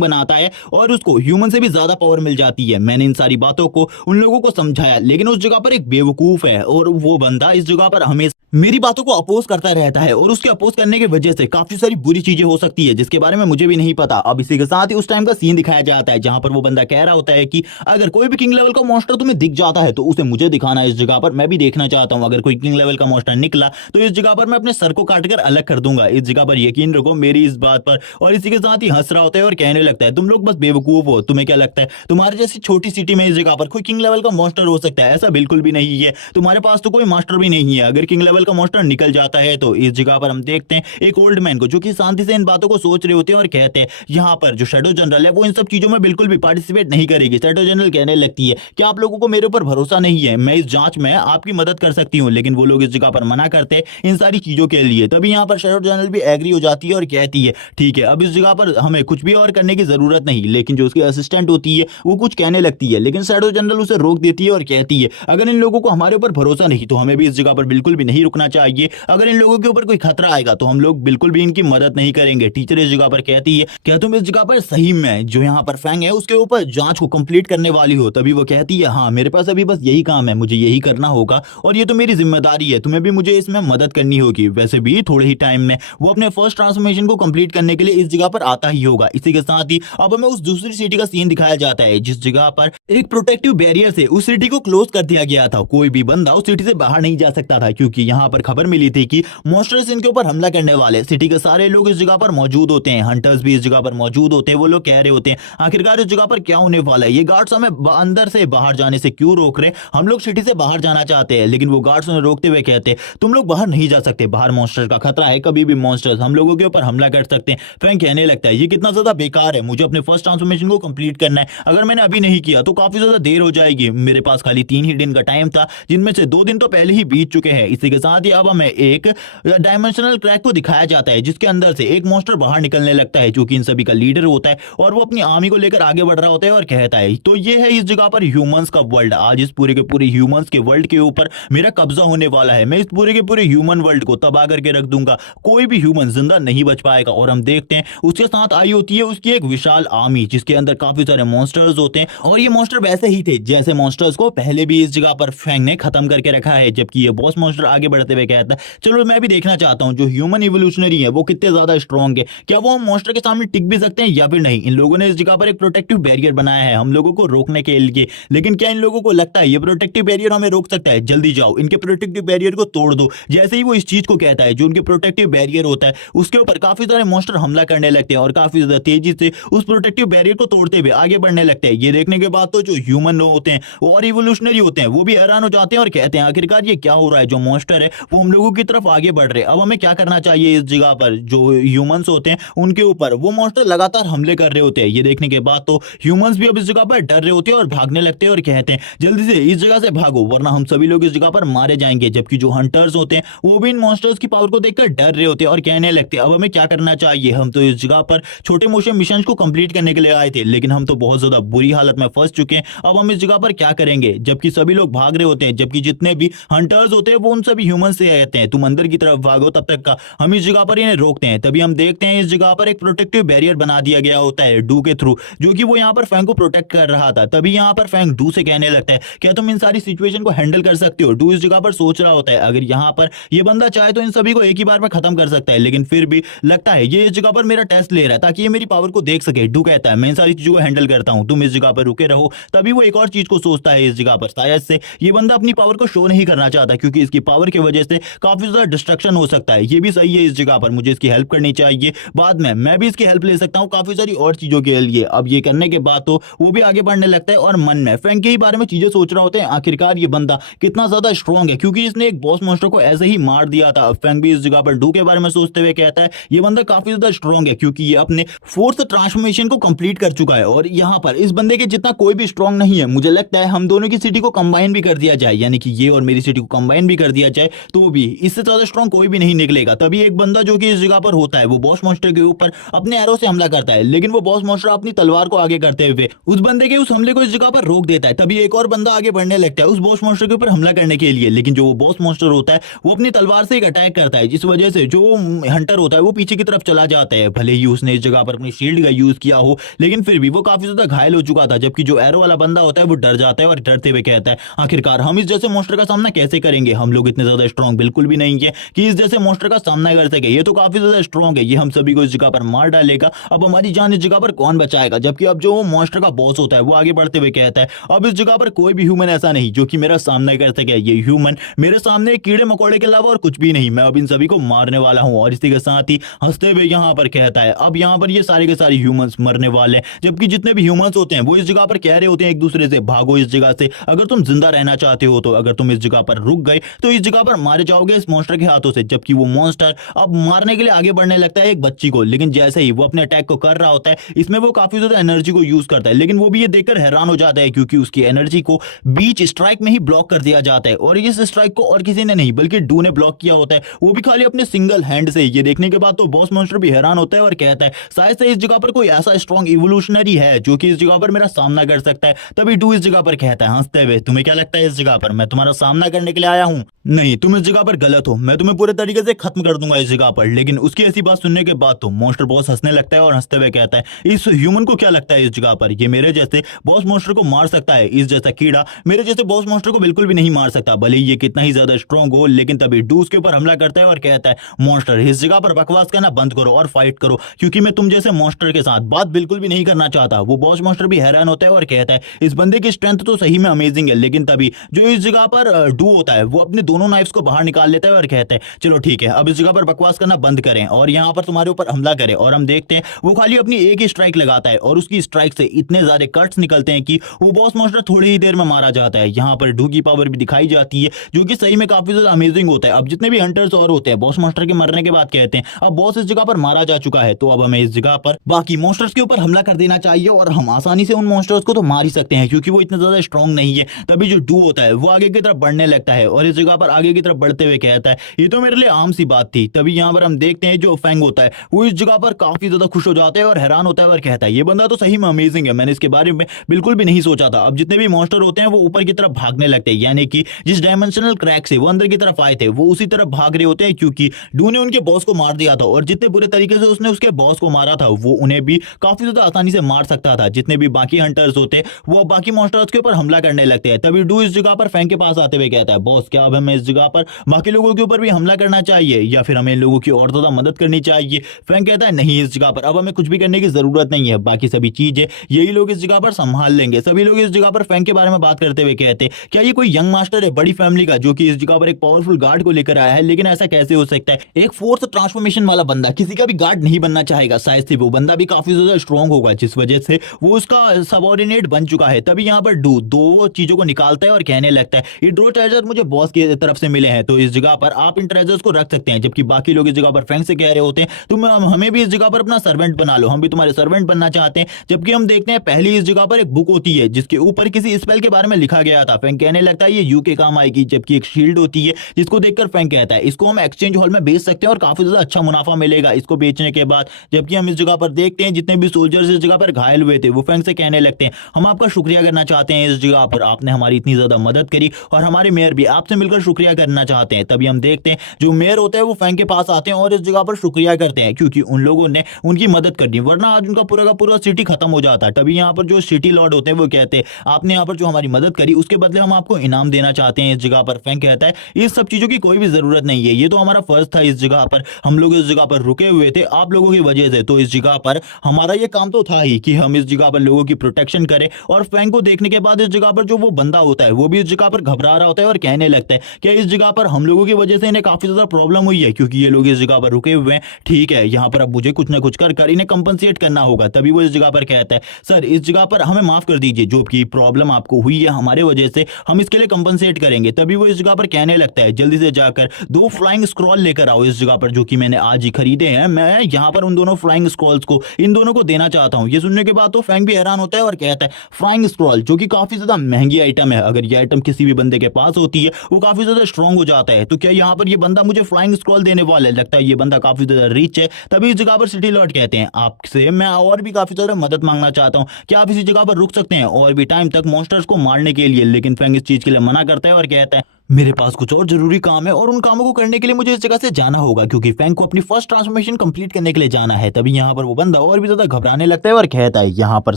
बनाता है और उसको ह्यूमन से भी ज्यादा पावर मिल जाती है। मैंने इन सारी बातों को उन लोगों को समझाया लेकिन उस जगह पर एक बेवकूफ है और वो बंदा इस जगह पर हमेशा मेरी बातों को अपोज करता रहता है और उसके अपोज करने की वजह से काफी सारी बुरी चीजें हो सकती है जिसके बारे में मुझे भी नहीं पता। अब इसी के साथ ही उस टाइम का सीन दिखाया जाता है जहां पर वो बंदा कह रहा होता है कि अगर कोई भी किंग लेवल का मॉन्स्टर तुम्हें दिख जाता है तो उसे मुझे दिखाना इस जगह पर, मैं भी देखना चाहता हूं। अगर कोई किंग लेवल का मॉन्स्टर निकला तो इस जगह पर मैं अपने सर को काटकर अलग कर दूंगा। इस जगह पर यकीन रखो मेरी इस बात पर। और इसी के साथ ही हंस रहा होता है और कहने लगता है तुम लोग बस बेवकूफ हो, तुम्हें क्या लगता है तुम्हारे जैसी छोटी सिटी में इस जगह पर कोई किंग लेवल का मॉन्स्टर हो सकता है? ऐसा बिल्कुल भी नहीं है, तुम्हारे पास तो कोई मास्टर भी नहीं है। अगर किंग लेवल का मॉन्स्टर निकल जाता है तो इस जगह पर हम देखते हैं एक ओल्ड मैन को जो कि शांति से इन बातों को सोच रहे होते हैं और कहते हैं यहाँ पर जो शैडो जनरल है वो इन सब चीजों में बिल्कुल भी पार्टिसिपेट नहीं करेगी। शैडो जनरल कहने लगती है कि आप लोगों को मेरे ऊपर भरोसा नहीं है, मैं इस जांच में आपकी मदद कर सकती हूँ। लेकिन वो लोग इस जगह पर मना करते हैं इन सारी चीजों के लिए। तभी यहाँ पर शैडो जनरल भी एग्री हो जाती है और कहती है ठीक है अब इस जगह पर हमें कुछ भी और करने की जरूरत नहीं। लेकिन जो उसकी असिस्टेंट होती है वो कुछ कहने लगती है लेकिन शैडो जनरल उसे रोक देती है और कहती है अगर इन लोगों को हमारे ऊपर भरोसा नहीं तो हमें भी इस जगह पर बिल्कुल भी नहीं रुकना चाहिए। अगर इन लोगों के ऊपर कोई खतरा आएगा तो हम लोग बिल्कुल भी इनकी मदद नहीं करेंगे। टीचर इस जगह पर कहती है क्या तुम इस जगह पर सही में जो यहाँ पर फैंग है उसके ऊपर जांच को कंप्लीट करने वाली हो? तभी वो कहती है हाँ मेरे पास अभी बस यही काम है, मुझे यही करना होगा और ये तो मेरी जिम्मेदारी है, तुम्हें भी मुझे इसमें मदद करनी होगी। वैसे भी थोड़े ही टाइम में वो अपने फर्स्ट ट्रांसफॉर्मेशन को कंप्लीट करने के लिए इस जगह पर आता ही होगा। इसी के साथ ही अब हमें उस दूसरी सिटी का सीन दिखाया जाता है जिस जगह पर एक प्रोटेक्टिव बैरियर से उस सिटी को क्लोज कर दिया गया था। कोई भी बंदा उस सिटी से बाहर नहीं जा सकता था क्योंकि यहाँ पर खबर मिली थी कि मॉन्स्टर्स इनके ऊपर हमला करने वाले। सिटी के सारे लोग इस जगह पर मौजूद होते हैं, हंटर्स भी इस जगह पर मौजूद होते हैं। वो लोग कह रहे होते हैं आखिरकार इस जगह पर क्या होने वाला है, ये गार्ड्स हमें अंदर से बाहर जाने से क्यों रोक रहे, हम लोग सिटी से बाहर जाना चाहते हैं। लेकिन वो गार्ड्स उन्हें रोकते हुए कहते हैं तुम लोग बाहर नहीं जा सकते, बाहर मॉन्स्टर का खतरा है, कभी भी मॉन्स्टर्स हम लोगों के ऊपर हमला कर सकते हैं। फ्रैंक कहने लगता है ये कितना ज्यादा बेकार है, मुझे अपने फर्स्ट ट्रांसफॉर्मेशन को कंप्लीट करना है, अगर मैंने अभी नहीं किया तो काफी ज्यादा देर हो जाएगी। मेरे पास खाली 3 ही दिन का टाइम था जिनमें से 2 दिन तो पहले ही बीत चुके हैं। इसी के साथ ही अब हमें एक डायमेंशनल क्रैक को दिखाया जाता है जिसके अंदर से एक मॉन्स्टर बाहर निकलने लगता है जो कि इन सभी का लीडर होता है और वो अपनी आर्मी को लेकर आगे बढ़ रहा होता है और कहता है तो ये है इस जगह पर ह्यूमंस का वर्ल्ड, आज इस पूरे के पूरे ह्यूमंस के वर्ल्ड के ऊपर मेरा कब्जा होने वाला है, मैं इस पूरे के पूरे ह्यूमन वर्ल्ड को तबाह करके रख दूंगा, कोई भी ह्यूमन जिंदा नहीं बच पाएगा। और हम देखते हैं उसके साथ आई होती है उसकी एक विशाल आर्मी जिसके अंदर काफी सारे मॉन्स्टर्स होते हैं और ये मॉन्स्टर वैसे ही थे जैसे मॉन्स्टर्स को पहले भी इस जगह पर फैंग ने खत्म करके रखा है। जबकि ये बॉस मॉन्स्टर आगे बढ़ते हुए कहता है चलो मैं भी देखना चाहता हूं जो ह्यूमन इवोल्यूशनरी है वो कितने ज्यादा स्ट्रॉन्ग है, क्या वो हम मॉन्स्टर के सामने टिक भी सकते हैं या फिर नहीं। इन लोगों ने इस जगह पर एक प्रोटेक्टिव बैरियर बनाया है हम लोगों को रोकने के लिए, लेकिन क्या इन लोगों को लगता है ये प्रोटेक्टिव बैरियर हमें रोक सकता है? जल्दी जाओ इनके प्रोटेक्टिव बैरियर को तोड़ दो। जैसे ही वो इस चीज को कहता है जो उनके प्रोटेक्टिव बैरियर होता है उसके ऊपर काफी सारे मॉन्स्टर हमला करने लगते हैं और काफी ज्यादा तेजी से उस प्रोटेक्टिव बैरियर को तोड़ते हुए आगे बढ़ने लगते हैं। ये देखने के बाद तो जो ह्यूमन होते हैं और इवोल्यूशनरी होते हैं वो भी हैरान हो जाते हैं और कहते हैं आखिरकार ये क्या हो रहा है, जो मॉन्स्टर है वो हम लोगों की तरफ आगे बढ़ रहे हैं, अब हमें क्या करना चाहिए। इस जगह पर जो ह्यूमंस होते हैं उनके ऊपर वो मॉन्स्टर लगातार हमले कर रहे होते हैं। ये देखने के बाद तो ह्यूमंस भी अब इस जगह पर डर रहे होते हैं और भागने लगते हैं और कहते हैं जल्दी से इस जगह से भागो वरना हम सभी लोग इस जगह पर मारे जाएंगे। जबकि जो हंटर्स होते हैं वो भी इन मॉन्स्टर्स की पावर को देखकर डर रहे होते हैं और कहने लगते हैं अब हमें क्या करना चाहिए, हम तो इस जगह पर छोटे मोटे मिशन को कंप्लीट करने के लिए आए थे लेकिन हम तो बहुत ज्यादा बुरी हालत में फंस चुके हैं, अब हम इस जगह पर क्या करेंगे। जबकि सभी लोग भाग रहे होते हैं, जबकि जितने भी हंटर्स होते हैं वो उन सभी ह्यूमन से कहते हैं तुम अंदर की तरफ भागो तब तक का हम इस जगह पर इन्हें रोकते हैं। तभी हम देखते हैं इस जगह पर एक प्रोटेक्टिव बैरियर बना दिया गया होता है डू के थ्रू, जो कि वो यहाँ पर फैंग को प्रोटेक्ट कर रहा था। तभी यहाँ पर फैंग डू से कहने लगता है क्या तुम इन सारी सिचुएशन को हैंडल कर सकते हो। डू इस जगह पर सोच रहा होता है अगर यहाँ पर ये बंदा चाहे तो इन सभी को एक ही बार में खत्म कर सकता है, लेकिन फिर भी लगता है ये इस जगह पर मेरा टेस्ट ले रहा है ताकि ये मेरी पावर को देख सके। डू कहता है मैं इन सारी चीजों को हैंडल करता हूँ, तुम इस जगह पर रुके रहो। तभी वो एक और चीज को सोचता है इस जगह पर शायद से ये बंदा अपनी पावर को शो नहीं करना चाहता क्योंकि इसकी पावर की वजह से काफी ज्यादा डिस्ट्रक्शन हो सकता है। ये भी सही है, इस जगह पर मुझे इसकी हेल्प करनी चाहिए, बाद में मैं भी इसकी हेल्प ले सकता हूँ काफी सारी और चीजों के लिए। अब ये करने के बाद तो वो भी आगे बढ़ने लगता है और मन में फैंग के ही बारे में चीजें सोच रहा होता है, आखिरकार ये बंदा कितना ज्यादा स्ट्रांग है, क्योंकि इसने एक बॉस मॉन्स्टर को ऐसे ही मार दिया था। फैंग भी इस जगह पर डू के बारे में सोचते हुए कहता है ये बंदा काफी ज्यादा स्ट्रांग है, क्योंकि ये अपने फोर्थ ट्रांसफॉर्मेशन को कंप्लीट कर चुका है और यहाँ पर इस बंदे के जितना कोई भी स्ट्रांग नहीं है। मुझे लगता है हम दोनों की सिटी को कंबाइन भी कर दिया जाए, यानी कि ये और मेरी सिटी को कंबाइन भी कर दिया जाए, तो भी इससे ज्यादा स्ट्रांग कोई भी नहीं निकलेगा। तभी एक बंदा जो कि इस जगह पर होता है वो बॉस मॉन्स्टर के ऊपर अपने एरो से हमला करता है, लेकिन वो बॉस मॉन्स्टर अपनी तलवार को आगे करते हुए उस बंदे के उस हमले को इस जगह पर रोक देता है। तभी एक और बंदा आगे बढ़ने लगता है उस बॉस मॉन्स्टर के ऊपर हमला करने के लिए, लेकिन जो वो बॉस मॉन्स्टर होता है वो अपनी तलवार से एक अटैक करता है, जिस वजह से जो हंटर होता है वो पीछे की तरफ चला जाता है। भले ही उसने इस जगह पर अपनी शील्ड का यूज किया हो, लेकिन फिर भी वो काफी ज्यादा घायल हो चुका था। जबकि जो एरो वाला बंदा होता है वो डर जाता है और डरते हुए कहता है आखिरकार हम इस जैसे मॉन्स्टर का सामना कैसे करेंगे, हम लोग इतने ज्यादा स्ट्रॉन्ग बिल्कुल भी नहीं है कि इस जैसे मॉन्स्टर का सामना कर सके। ये तो काफी ज्यादा स्ट्रॉन्ग है, ये हम सभी को इस जगह पर मार डालेगा, अब हमारी जान इस जगह पर कौन बचाएगा। जबकि अब जो मॉन्स्टर का बॉस होता है वो आगे बढ़ते हुए कहता है अब इस जगह पर कोई भी ह्यूमन ऐसा नहीं जो कि मेरा सामना कर सके, ये ह्यूमन मेरे सामने कीड़े मकोड़े के अलावा और कुछ भी नहीं, मैं अब इन सभी को मारने वाला हूं। और इसी के साथ ही हंसते हुए यहाँ पर कहता है अब यहाँ पर ये सारे के सारे ह्यूमंस मरने वाले हैं। जबकि जितने भी ह्यूमंस होते हैं वो इस जगह पर कह रहे होते हैं एक दूसरे से भागो इस जगह से, अगर तुम जिंदा रहना चाहते हो तो, अगर तुम इस जगह पर रुक गए तो इस जगह पर मारे जाओगे इस मॉन्स्टर के हाथों से। जबकि वो मॉन्स्टर अब मारने के लिए आगे बढ़ने लगता है एक बच्ची को, लेकिन जैसे ही वो अपने अटैक को कर रहा होता है इसमें वो काफी ज्यादा एनर्जी को यूज करता है, लेकिन वो भी ये देखकर हैरान हो जाता है क्योंकि उसकी एनर्जी को बीच स्ट्राइक में ही ब्लॉक कर दिया जाता है। और इस स्ट्राइक को और किसी ने नहीं बल्कि डू ने ब्लॉक किया होता है, वो भी खाली अपने सिंगल हैंड से। ये देखने के बाद तो बॉस मॉन्स्टर भी हैरान होता है और कहता है शायद से इस जगह पर कोई ऐसा स्ट्रॉन्ग इवोल्यूशनरी है जो कि इस जगह पर मेरा सामना कर सकता है। तभी डू इस जगह पर कहता है हंसते हुए तुम्हें क्या लगता है इस जगह पर मैं तुम्हारा सामना करने के लिए आया हूं? नहीं, तुम इस जगह पर गलत हो, मैं तुम्हें पूरे तरीके से खत्म कर दूंगा इस जगह पर। लेकिन उसकी ऐसी बात सुनने के बाद तो मॉन्स्टर बॉस हंसने लगता है और हंसते हुए कहता है इस ह्यूमन को क्या लगता है इस जगह पर ये मेरे जैसे बॉस मॉन्स्टर को मार सकता है? इस जैसा कीड़ा मेरे जैसे बॉस मॉन्स्टर को बिल्कुल भी नहीं मार सकता, भले ही ये कितना ही ज्यादा स्ट्रॉन्ग हो। लेकिन तभी डू उसके ऊपर हमला करता है और कहता है मॉन्स्टर इस जगह पर बकवास करना बंद करो और फाइट करो, क्योंकि मैं तुम जैसे मॉन्स्टर के साथ बात बिल्कुल भी नहीं करना चाहता। वो बॉस मॉन्स्टर भी हैरान होता है और कहता है इस बंदे की स्ट्रेंथ तो सही में अमेजिंग है। लेकिन तभी जो इस जगह पर डू होता है वो अपने दोनों नाइफ्स को बाहर निकाल लेता है और कहता है चलो ठीक है अब इस जगह पर बकवास करना बंद करें और यहाँ पर तुम्हारे ऊपर हमला करें। और हम देखते हैं वो खाली अपनी एक ही स्ट्राइक लगाता है और उसकी स्ट्राइक से इतने ज्यादा कट्स निकलते हैं कि वो बॉस मॉन्स्टर थोड़ी ही देर में मारा जाता है। यहाँ पर डू की पावर भी दिखाई जाती है जो कि सही में काफी ज्यादा अमेजिंग होता है। अब जितने भी हंटर्स और होते हैं बॉस मॉन्स्टर के मरने के बाद कहते हैं अब बॉस इस जगह पर मारा जा चुका है, तो अब हमें इस जगह पर बाकी मॉन्स्टर्स के ऊपर हमला कर देना चाहिए और हम आसानी से उन मॉन्स्टर्स को तो मार ही सकते हैं क्योंकि वो इतने ज्यादा स्ट्रॉन्ग नहीं है। तभी जो डू होता है वो आगे की तरफ बढ़ने लगता है और इस जगह पर आगे की तरफ बढ़ते हुए कहता है ये तो मेरे लिए आम सी बात थी। तभी यहाँ पर हम देखते हैं जो फैंग होता है वो इस जगह पर काफी ज्यादा खुश हो जाता है और हैरान होता है और कहता है ये बंदा तो सही में अमेजिंग है, मैंने इसके बारे में बिल्कुल भी नहीं सोचा था। अब जितने भी मॉन्स्टर होते हैं वो ऊपर की तरफ भागने लगते हैं, यानी कि जिस डायमेंशनल क्रैक से वो अंदर की तरफ आए थे वो उसी तरफ भाग रहे होते हैं क्योंकि डू ने उनके बॉस को मार दिया था और जितने बुरे तरीके से उसने उसके बॉस को मारा था वो उन्हें भी काफी ज्यादा आसानी से मार सकता था। जितने भी बाकी हंटर्स होते वो बाकी मॉन्स्टर्स के ऊपर हमला करने लगते हैं। तभी डू इस जगह पर फैंग के पास आते हुए कहता है बॉस क्या अब हमें इस जगह पर बाकी लोगों के ऊपर भी हमला करना चाहिए या फिर हमें लोगों की और ज्यादा मदद करनी चाहिए? फैंग कहता है नहीं, इस जगह पर अब हमें कुछ भी करने की जरूरत नहीं है, बाकी सभी चीजें यही लोग इस जगह पर संभाल लेंगे। सभी लोग इस जगह पर फैंग के बारे में बात करते हुए कहते हैं क्या ये कोई यंग मास्टर है बड़ी फैमिली का जो कि इस जगह पर एक पावरफुल गार्ड को लेकर आया है? लेकिन ऐसा कैसे हो सकता है? एक फोर्थ ट्रांसफॉर्मेशन वाला बंदा किसी का भी गार्ड नहीं बनना चाहेगा, शायद से वो बंदा भी काफी ज्यादा स्ट्रॉन्ग होगा जिस वजह से वो उसका सबऑर्डिनेट बन चुका है। तभी यहाँ पर डू दो चीजों को निकालता है और कहने लगता है ये दो ट्रेजर मुझे बॉस की तरफ से मिले हैं तो इस जगह पर आप इन ट्रेजर्स को रख सकते हैं। जबकि बाकी लोग इस जगह पर फैंग से कह रहे होते हैं तुम हमें भी इस जगह पर अपना सर्वेंट बना लो, हम भी तुम्हारे सर्वेंट बनना चाहते हैं। जबकि हम देखते हैं पहली इस जगह पर एक बुक होती है जिसके ऊपर किसी स्पेल के बारे में लिखा गया था। फैंग कहने लगता है ये यू के काम आएगी। जबकि एक शील्ड होती है जिसको देखकर फैंग कहता है इसको हम एक्सचेंज हॉल में बेच सकते हैं और काफी ज्यादा अच्छा मुनाफा मिलेगा इसको बेचने के बाद। जबकि हम इस जगह पर देखते हैं जितने भी सोल्जर्स इस जगह पर घायल हुए थे वो फैंग से कहने लगते हैं हम आपका शुक्रिया करना चाहते हैं इस जगह पर, आपने हमारी इतनी ज्यादा मदद करी और हमारे मेयर भी आपसे मिलकर शुक्रिया करना चाहते हैं। तभी हम देखते हैं जो मेयर होते हैं वो फैंग के पास आते हैं और इस जगह पर शुक्रिया करते हैं क्योंकि उन लोगों ने उनकी मदद करनी, वरना आज उनका पूरा का पूरा सिटी खत्म हो जाता है। तभी यहाँ पर जो सिटी लॉर्ड होते हैं वो कहते हैं आपने यहाँ पर जो हमारी मदद करी उसके बदले हम आपको इनाम देना चाहते हैं इस जगह पर। फैंग कहता है इस सब चीजों की कोई भी जरूरत नहीं है, ये तो हमारा फर्ज था इस जगह पर, हम लोग इस जगह पर रुके हुए थे आप लोगों की वजह से, तो इस जगह पर हमारा ये काम तो था ही कि हम इस जगह पर लोगों की प्रोटेक्शन करें। और फैंग को देखने के बाद इस जगह पर जो वो बंदा होता है वो भी इस जगह पर घबरा रहा होता है और कहने लगता है कि इस जगह पर हम लोगों की वजह से इन्हें काफी ज्यादा प्रॉब्लम हुई है, क्योंकि ये लोग इस जगह पर रुके हुए हैं। ठीक है, यहाँ पर अब मुझे कुछ ना कुछ कर इन्हें कंपनसेट करना होगा। तभी वो इस जगह पर कहता है, सर इस जगह पर हमें माफ कर दीजिए, जो की प्रॉब्लम आपको हुई है हमारे वजह से, हम इसके लिए कंपनसेट करेंगे। तभी वो इस जगह पर कहने लगता है, जल्दी से जाकर 2 फ्लाइंग स्क्रॉल लेकर आओ इस जगह पर, जो कि मैंने आज ही खरीदे हैं। मैं यहाँ पर उन दोनों फ्लाइंग स्क्रॉल्स को इन दोनों को देना चाहता हूँ। ये सुनने के बाद तो फैंग भी हैरान होता है और कहता है, फ्लाइंग स्क्रॉल जो कि काफी ज्यादा महंगी आइटम है, अगर ये आइटम किसी भी बंदे के पास होती है वो काफी ज्यादा स्ट्रांग हो जाता है, तो क्या यहाँ पर ये बंदा मुझे फ्लाइंग स्क्रॉल देने वाला है? लगता है ये बंदा काफी ज्यादा रिच है। तभी इस जगह पर सिटी लॉर्ड कहते हैं, आपसे मैं और भी काफी ज्यादा मदद मांगना चाहता हूँ, क्या आप इसी जगह पर रुक सकते हैं और भी टाइम तक मॉन्स्टर्स को मारने के लिए? लेकिन फैंग इस चीज के लिए मना करता है और कहता है, मेरे पास कुछ और जरूरी काम है और उन कामों को करने के लिए मुझे इस जगह से जाना होगा, क्योंकि फैंग को अपनी फर्स्ट ट्रांसफॉर्मेशन कंप्लीट करने के लिए जाना है। तभी यहाँ पर वो बंदा और भी ज्यादा घबराने लगता है और कहता है, यहाँ पर